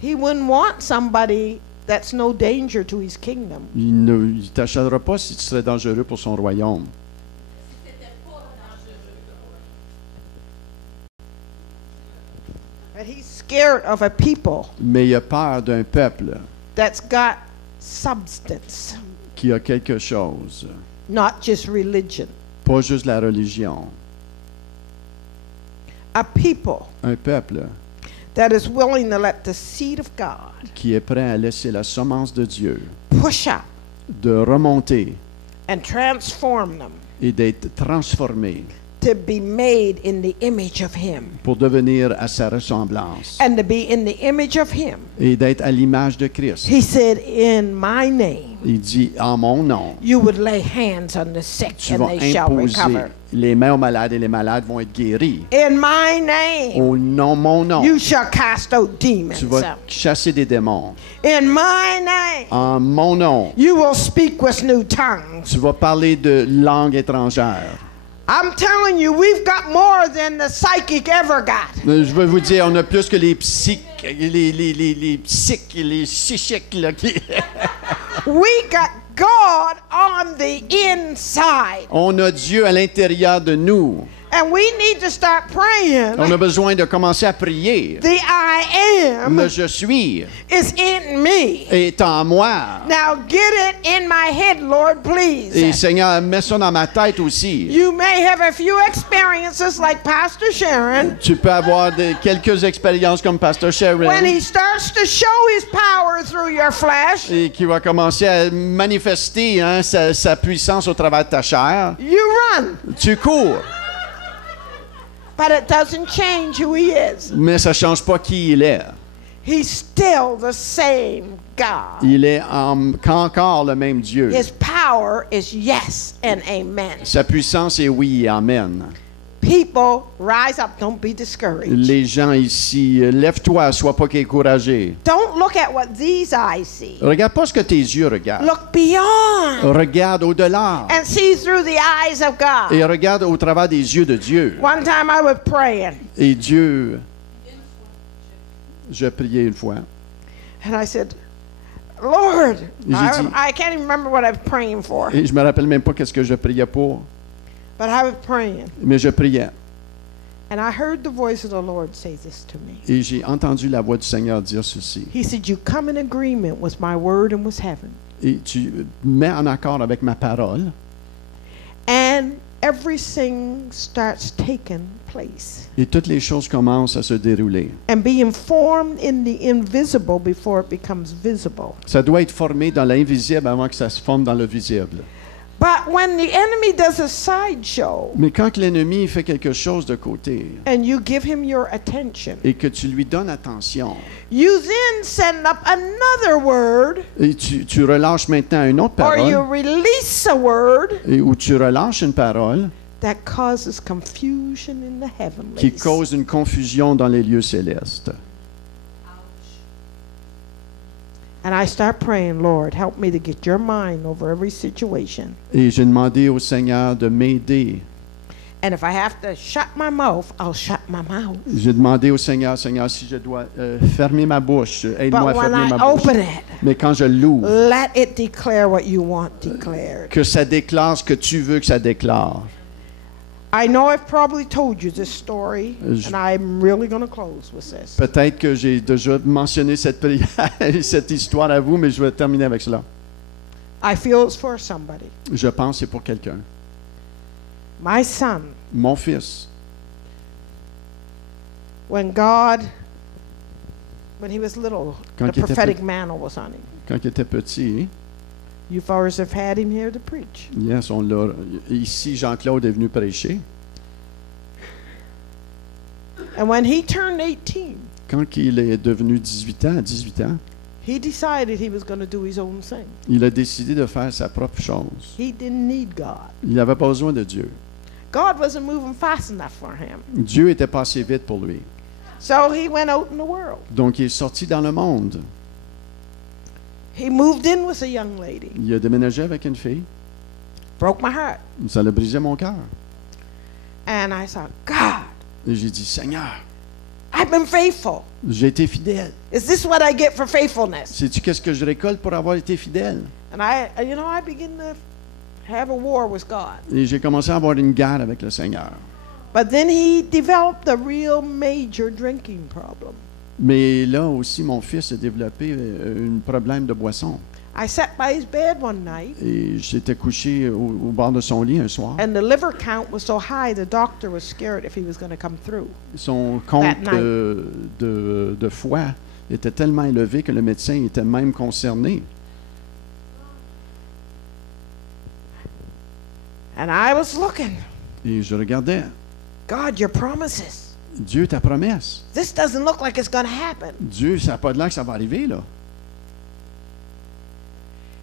He wouldn't want somebody that's no danger to his kingdom. Il ne t'achètera pas si tu serais dangereux pour son royaume. But he's scared of a people Mais il a peur d'un peuple that's got substance, qui a quelque chose, not just religion. pas juste la religion. A people Un peuple that is willing to let the seed of God qui est prêt à laisser la semence de Dieu push up de remonter and transform them et d'être transformé to be made in the image of him pour devenir à sa ressemblance and to be in the image of him. et d'être à l'image de Christ. He said, in my name, Il dit, en mon nom, you would lay hands on the sick tu and vas they shall imposer recover. les mains aux malades et les malades vont être guéris. In my name, Au nom, mon nom, you shall cast out demons. tu vas chasser des démons. In my name, En mon nom, you will speak with new tongues. tu vas parler de langue étrangère. I'm telling you, we've got more than the psychic ever got. Je veux vous dire, on a plus que les psychiques, les psychiques, là, qui... We got God on the inside. On a Dieu à l'intérieur de nous. And we need to start praying. On a besoin de commencer à prier. The I am Le je suis is in me. est en moi. Now get it in my head, Lord, please. Et Seigneur, mets ça dans ma tête aussi. You may have a few experiences like Pastor Sharon Tu peux avoir quelques expériences comme Pasteur Sharon when he starts to show his power through your flesh. et qui va commencer à manifester sa puissance au travers de ta chair. You run, Tu cours, but it doesn't change who he is. mais ça ne change pas qui il est. He's still the same God. Il est encore le même Dieu. His power is yes and amen. Sa puissance est oui et amen. People, rise up. Don't be discouraged. Les gens ici, lève-toi, sois pas découragé. Don't look at what these eyes see. Regarde pas ce que tes yeux regardent. Look beyond Regarde au-delà and see through the eyes of God. et regarde au travers des yeux de Dieu. One time I was praying, Et Dieu, je priais une fois and I said, Lord, J'ai dit- I can't even remember what I was praying for, et je me rappelle même pas qu'est-ce que je priais pour, but I was praying. mais je priais And I heard the voice of the Lord say this to me. et j'ai entendu la voix du Seigneur dire ceci. He said, you come in agreement with my word and with heaven. Et tu mets en accord avec ma parole And everything starts taking place. et toutes les choses commencent à se dérouler. And being formed in the invisible before it becomes visible. Ça doit être formé dans l'invisible avant que ça se forme dans le visible. But when the enemy does a sideshow Mais quand l'ennemi fait quelque chose de côté and you give him your attention, et que tu lui donnes attention you then send up another word et tu relâches maintenant une autre or you parole release a word et où tu relâches une parole that causes confusion in the qui heavenlies. cause une confusion dans les lieux célestes. And I start praying, Lord, help me to get your mind over every situation. Et j'ai demandé au Seigneur de m'aider. And if I have to shut my mouth, I'll shut my mouth. J'ai demandé au Seigneur, Seigneur, si je dois fermer ma bouche, aide-moi But à when fermer I ma bouche. open it, Mais quand je l'ouvre, let it declare what you want declared. que ça déclare ce que tu veux que ça déclare. I know I've probably told you this story, Je- and I'm really going to close with this. Peut-être que j'ai déjà mentionné cette prière, cette histoire à vous, mais je vais terminer avec cela. I feel it's for somebody. Je pense que c'est pour quelqu'un. My son, Mon fils, when he was little, Quand the il était prophetic petit. mantle was on him. quand il était petit, You fellas have had him here to preach. yes, on l'a. Ici, Jean-Claude est venu prêcher. And when he turned 18, Quand il est devenu 18 ans, he decided he was going to do his own thing. il a décidé de faire sa propre chose. He didn't need God. Il n'avait pas besoin de Dieu. God wasn't moving fast enough for him. Dieu était pas assez vite pour lui. So he went out in the world. Donc, il est sorti dans le monde. He moved in with a young lady. Il a déménagé avec une fille. Broke my heart. Ça a brisé mon cœur. And I thought, God, Et j'ai dit, Seigneur, I've been faithful. j'ai été fidèle. Is this what I get for faithfulness? Sais-tu qu'est-ce que je récolte pour avoir été fidèle? And I begin to have a war with God. Et j'ai commencé à avoir une guerre avec le Seigneur. But then he developed a real major drinking problem. Mais là aussi, mon fils a développé un problème de boisson. I sat by his bed one night, Et j'étais couché au bord de son lit un soir. and the liver count was so high, the doctor was scared if he was going to come through. Son compte That night. de foie était tellement élevé que le médecin était même concerné. And I was looking, Et je regardais, God, your promises. Dieu, ta promesse. This doesn't look like it's going to happen. Dieu, ça n'a pas de l'air que ça va arriver, là.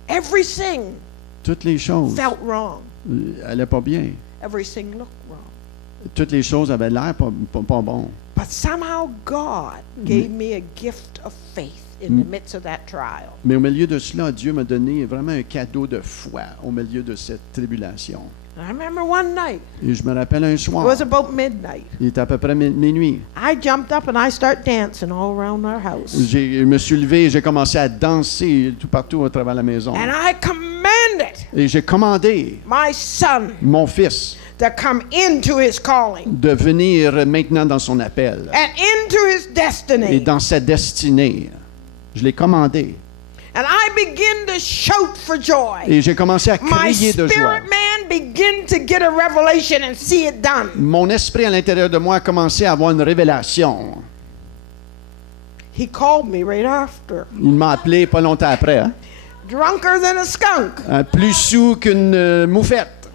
Everything Toutes les choses felt wrong. n'allaient pas bien. Everything looked wrong. Toutes les choses avaient l'air pas bon. But somehow God gave me a gift of faith in the midst of that trial. Mais au milieu de cela, Dieu m'a donné vraiment un cadeau de foi au milieu de cette tribulation. I remember one night, Et je me rappelle un it soir, was about midnight. il était à peu près minuit. I jumped up and I start dancing all around our house. Je me suis levé et j'ai commencé à danser tout partout à travers la maison. And I commanded Et j'ai commandé my son mon fils to come into his calling de venir maintenant dans son appel and into his et destiny. dans sa destinée. Je l'ai commandé. And I begin to shout for joy. Et j'ai commencé à My crier de joie. spirit man begin to get a revelation and see it done. Mon esprit à l'intérieur de moi a commencé à avoir une révélation. He called me right after. Il m'a appelé pas longtemps après. Hein? Drunker than a skunk. Plus sous qu'une moufette.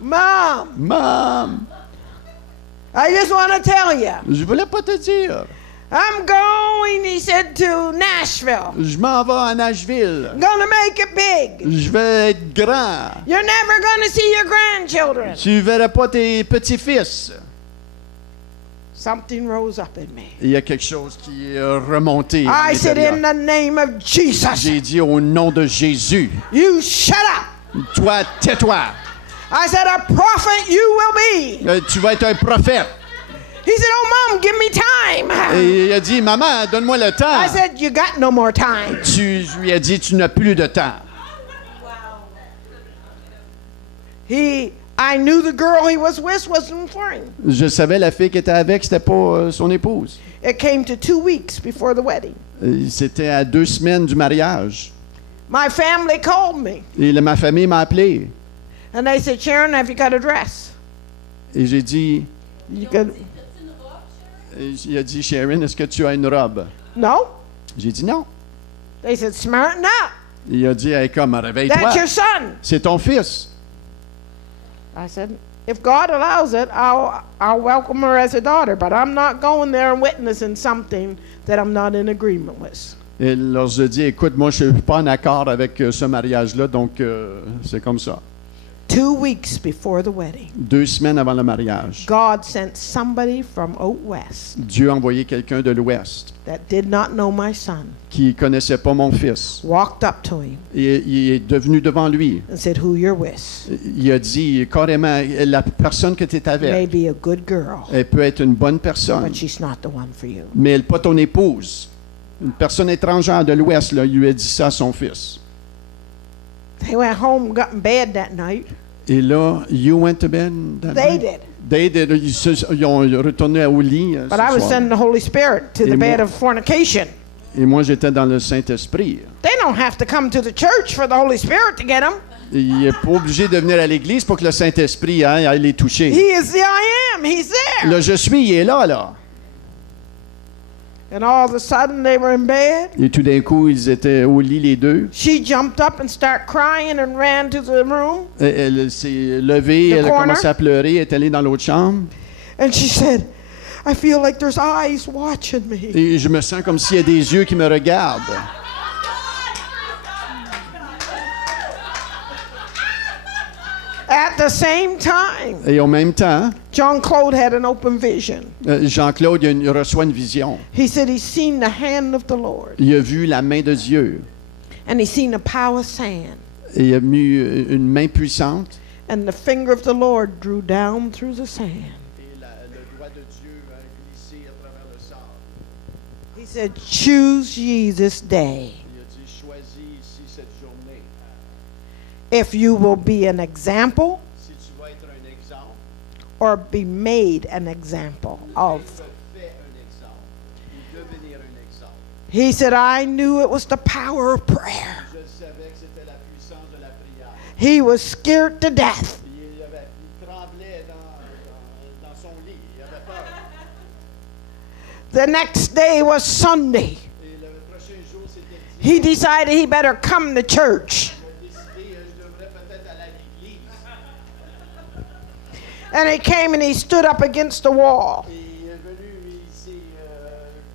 Mom, Maman, I just want to tell you. je voulais pas te dire. I'm going, he said, to Nashville. Je m'en vais à Nashville. I'm going to make it big. Je vais être grand. You're never going to see your grandchildren. Tu verras pas tes petits-fils. Something rose up in me. Il y a quelque chose qui est remonté. à I said, l'intérieur. in the name of Jesus, J'ai dit au nom de Jésus, you shut up. toi, tais-toi. I said, a prophet you will be. Tu vas être un prophète. He said, oh, Mom, give me time. Et il a dit, maman, donne-moi le temps. I said, you got no more time. Je lui ai dit, tu n'as plus de temps. I knew the girl he was with wasn't for him. Je savais la fille qui était avec, c'était pas son épouse. It came to 2 weeks before the wedding. C'était à 2 semaines du mariage. My family called me. Et ma famille m'a appelé. And they said, Sharon, have you got a dress? Et j'ai dit, You got... il a dit, Sharon, est-ce que tu as une robe? No. J'ai dit non. They said, smarten up. Il a dit, hey, comme, réveille-toi. That's your son. C'est ton fils. I said, if God allows it, I'll welcome her as a daughter, but I'm not going there and witnessing something that I'm not in agreement with. Et il leur a dit, écoute, moi, je ne suis pas en accord avec ce mariage-là, donc c'est comme ça. 2 weeks before the wedding, 2 semaines avant le mariage, God sent somebody from out west Dieu a envoyé quelqu'un de l'Ouest that did not know my son, qui ne connaissait pas mon fils. walked up to him Et il est devenu devant lui. and said, who you're with Il a dit carrément, la personne que tu es may avec, be a good girl, elle peut être une bonne personne, but she's not the one for you. mais elle n'est pas ton épouse. Une personne étrangère de l'Ouest, là, il lui a dit ça à son fils. They went home, got in bed that night. Et là, you went to bed that They night? did. They did. Ils ont retourné au lit. But I was ce soir. sending the Holy Spirit to the Et bed moi- of fornication. Et moi, j'étais dans le Saint-Esprit. They don't have to come to the church for the Holy Spirit to get them. Il n'est pas obligé de venir à l'église pour que le Saint-Esprit aille les toucher. He is the I am. He's there. Le je suis, il est là, là. And all of a sudden they were in bed. Et tout d'un coup, ils étaient au lit, les deux. She jumped up and started crying and ran to the room. Elle s'est levée, The elle a corner. commencé à pleurer, elle est allée dans l'autre chambre. And she said, I feel like there's eyes watching me. Et je me sens comme s'il y a des yeux qui me regardent. At the same time, Et en même temps, John Claude had an open vision. Jean-Claude il reçoit une vision. He said he's seen the hand of the Lord. Il a vu la main de Dieu. And he's seen a pile of sand. Et il a mis une main puissante. And the finger of the Lord drew down through the sand. Et le doigt de Dieu a glissé à travers le sable. He said, choose ye this day Il a dit, choisis ici cette journée. if you will be an example Si tu vas être un exemple, or be made an example of. fais un exemple. Et devenir un exemple. He said, I knew it was the power of prayer. Je savais que c'était la puissance de la prière. He was scared to death. Il tremblait dans son lit. Il avait peur. The next day was Sunday. Et le prochain jour, c'était dimanche. He decided he better come to church. J'ai décidé, je devrais peut-être aller à l'église. And he came and he stood up against the wall. Et il est venu ici,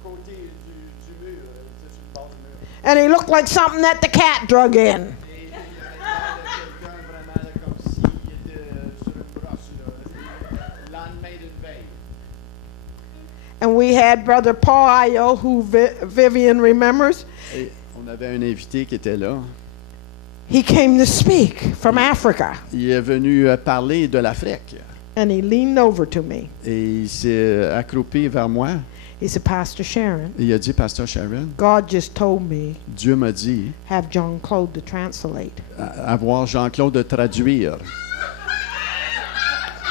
côté du mur, sur le bord du mur. And he looked like something that the cat drug in. Et il avait l'air de quelqu'un vraiment là, comme s'il était sur une brosse, là, le lendemain d'une veille. And we had Brother Paul Ayo, who Vivian remembers. Et on avait un invité qui était là. he came to speak from Africa. Il est venu parler de l'Afrique. And he leaned over to me. Et il s'est accroupi vers moi. He said, Pastor Sharon, Et il a dit, Pasteur Sharon, God just told me, Dieu m'a dit, have John Claude to translate. avoir Jean-Claude de traduire.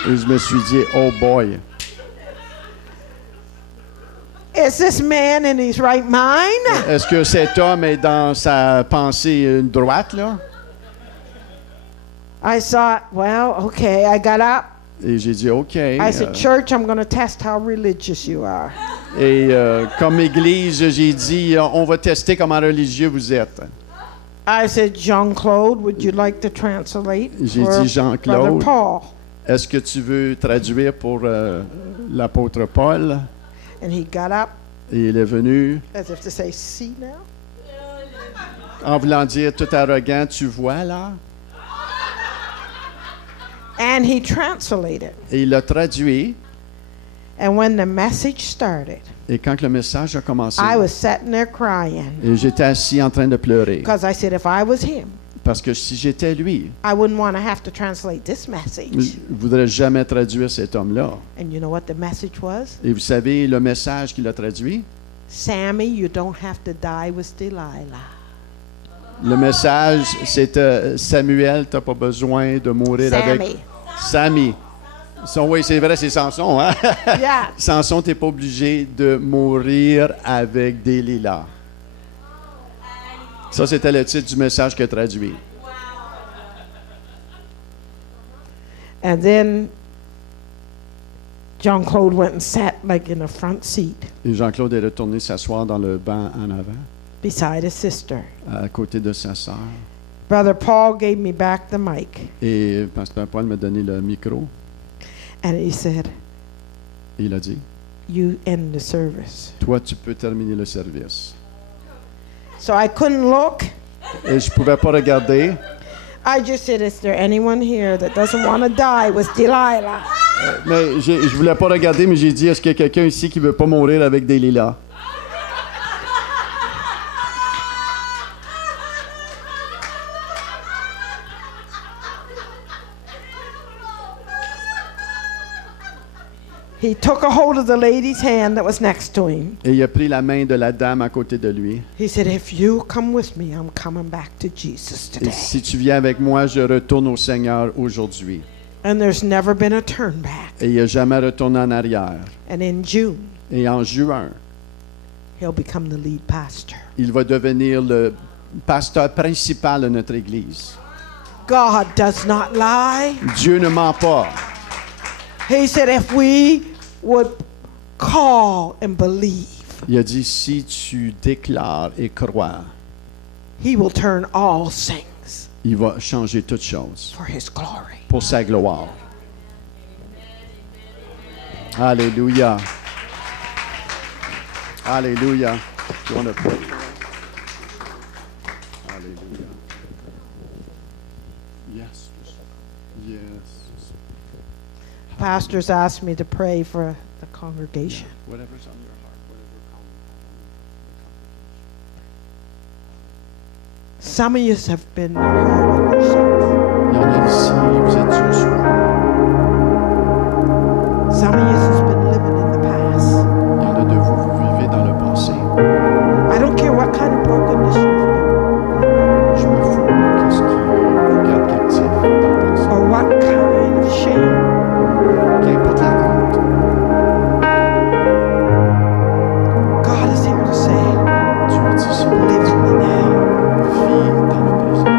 Et je me suis dit, oh boy. Is this man in his right mind? Est-ce que cet homme est dans sa pensée droite, là? I thought, well, okay. I got up. Et j'ai dit, OK. I said, Church, I'm going to test how religious you are. Et comme église, j'ai dit, on va tester comment religieux vous êtes. I said, Jean-Claude, would you like to translate J'ai for dit, Jean-Claude, Brother Paul? est-ce que tu veux traduire pour l'apôtre Paul? And he got up Et il est venu as if to say, see now? en voulant dire tout arrogant, tu vois là? And he translated. Et il l'a traduit. And when the message started, Et quand le message a commencé, I was sitting there crying et j'étais assis en train de pleurer. because I said, if I was him, Parce que si j'étais lui, I wouldn't want to have to translate this je message. ne voudrais jamais traduire cet homme-là. And you know what the message was? Et vous savez, le message qu'il a traduit, Sammy, you don't have to die with Delilah. le message, c'était Samuel, tu n'as pas besoin de mourir avec Sammy. Oui, c'est vrai, c'est Samson. Hein? Yeah. Samson, tu n'es pas obligé de mourir avec des lilas. Ça, c'était le titre du message qu'il a traduit. And then John Claude went and sat like in a front seat Et Jean-Claude est retourné s'asseoir dans le banc en avant, beside his sister. à côté de sa sœur. Brother Paul gave me back the mic Et Pasteur Paul m'a donné le micro. and he said, Et il a dit, you end the service. toi, tu peux terminer le service. So I couldn't look. Et je ne pouvais pas regarder. I just said, is there anyone here that doesn't want to die with Delilah? Mais je ne voulais pas regarder, mais j'ai dit, est-ce qu'il y a quelqu'un ici qui ne veut pas mourir avec des lilas? He took a hold of the lady's hand that was next to him. Et il a pris la main de la dame à côté de lui. He said, if you come with me, I'm coming back to Jesus Et today. si tu viens avec moi, je retourne au Seigneur aujourd'hui. And there's never been a turn back. Et il n'a jamais retourné en arrière. And in June, Et en juin, he'll become the lead pastor. il va devenir le pasteur principal de notre Église. God does not lie. Dieu ne ment pas. He said, if we would call and believe, Il a dit, si tu déclares et crois, he will turn all things il va changer toutes choses for his glory. pour sa gloire. Alléluia. Alléluia. You want to pray? Alléluia. Yes. Yes. Pastors asked me to pray for the congregation. Whatever's on your heart, whatever comes. Some of you have been hard on yourself. Il y en a ici, vous êtes dur sur vous. Some of you have been living in the past. Il y en a de vous, vous vivez dans le passé. I don't care what kind of brokenness you've been, Je me fous de qu'est-ce qui vous garde captif dans le passé. or what kind of shame. Qu'importe la honte. God is here to say, Dieu est ici pour live dire, in the now. vis dans le présent.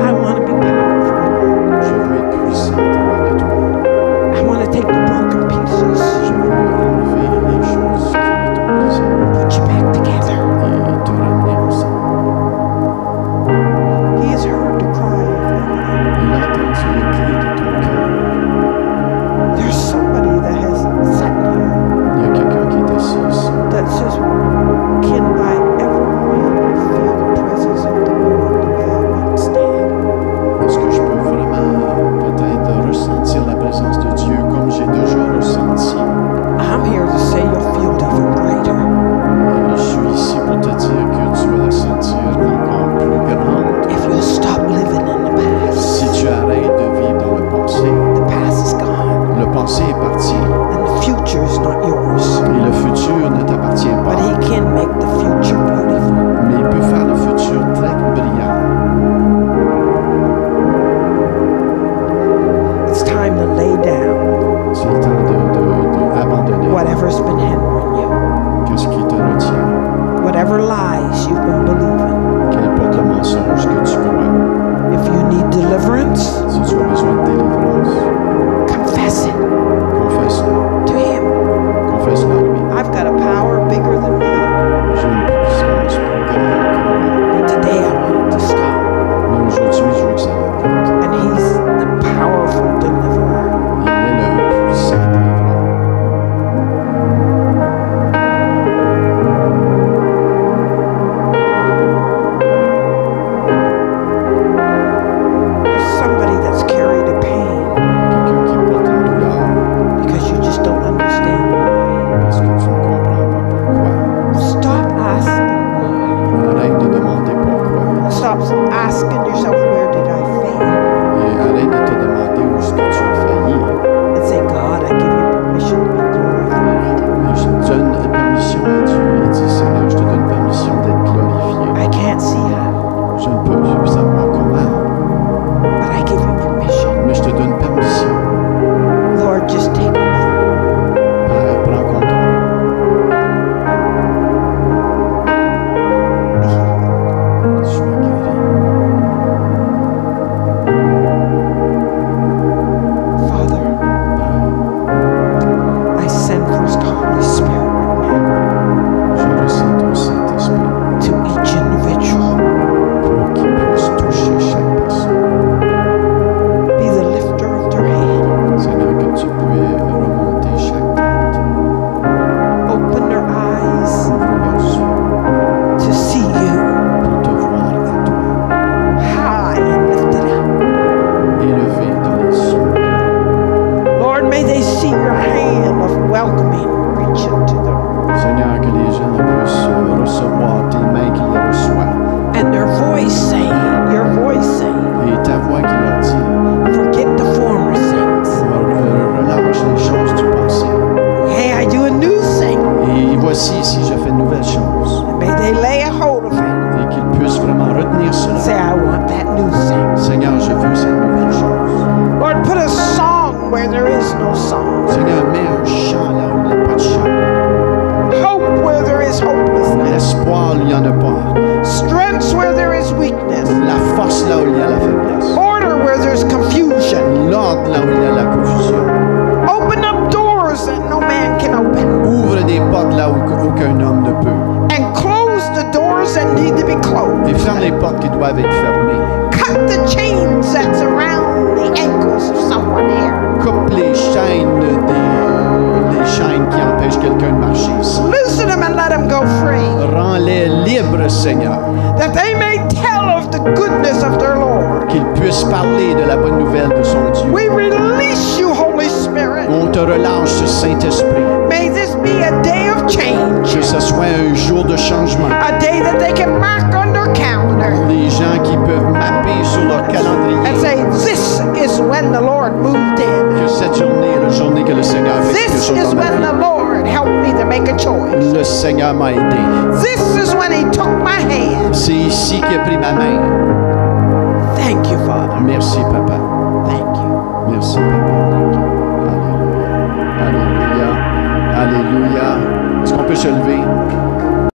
I want to be powerful. Je veux être song where there is no song. Seigneur, mets un chant là où il n'y a pas de chant. Hope where there is hopelessness. L'espoir, il n'y en a pas. Strength where there is weakness. La force là où il y a la faiblesse. Order where there's confusion. L'ordre là où il y a la confusion. Open up doors that no man can open. Ouvre des portes là où aucun homme ne peut. And close the doors that need to be Et closed. ferme les portes qui doivent être fermées. Cut the chains that's around the ankles of someone here. Coupe les chaînes qui empêchent quelqu'un de marcher ici. Loosen them and let them go free. Rends-les libres, Seigneur, That they may tell of the goodness of their Lord. qu'ils puissent parler de la bonne nouvelle de son Dieu. We release you, Holy Spirit. On te relâche, ce Saint-Esprit, May this be a day of change. que ce soit un jour de changement. A day that they can mark on their calendar Les gens qui peuvent mapper sur leur calendrier and say, this is when the Lord moved in. que cette journée est la journée que le Seigneur a fait quelque This chose is dans ma when the vie. Lord helped me to make a choice. Le Seigneur m'a aidé. This is when He took my hand. C'est ici qu'il a pris ma main. Thank you, Father. Merci, Papa. Thank you. Merci, Papa. Alléluia. Alléluia. Alléluia. Est-ce qu'on peut se lever?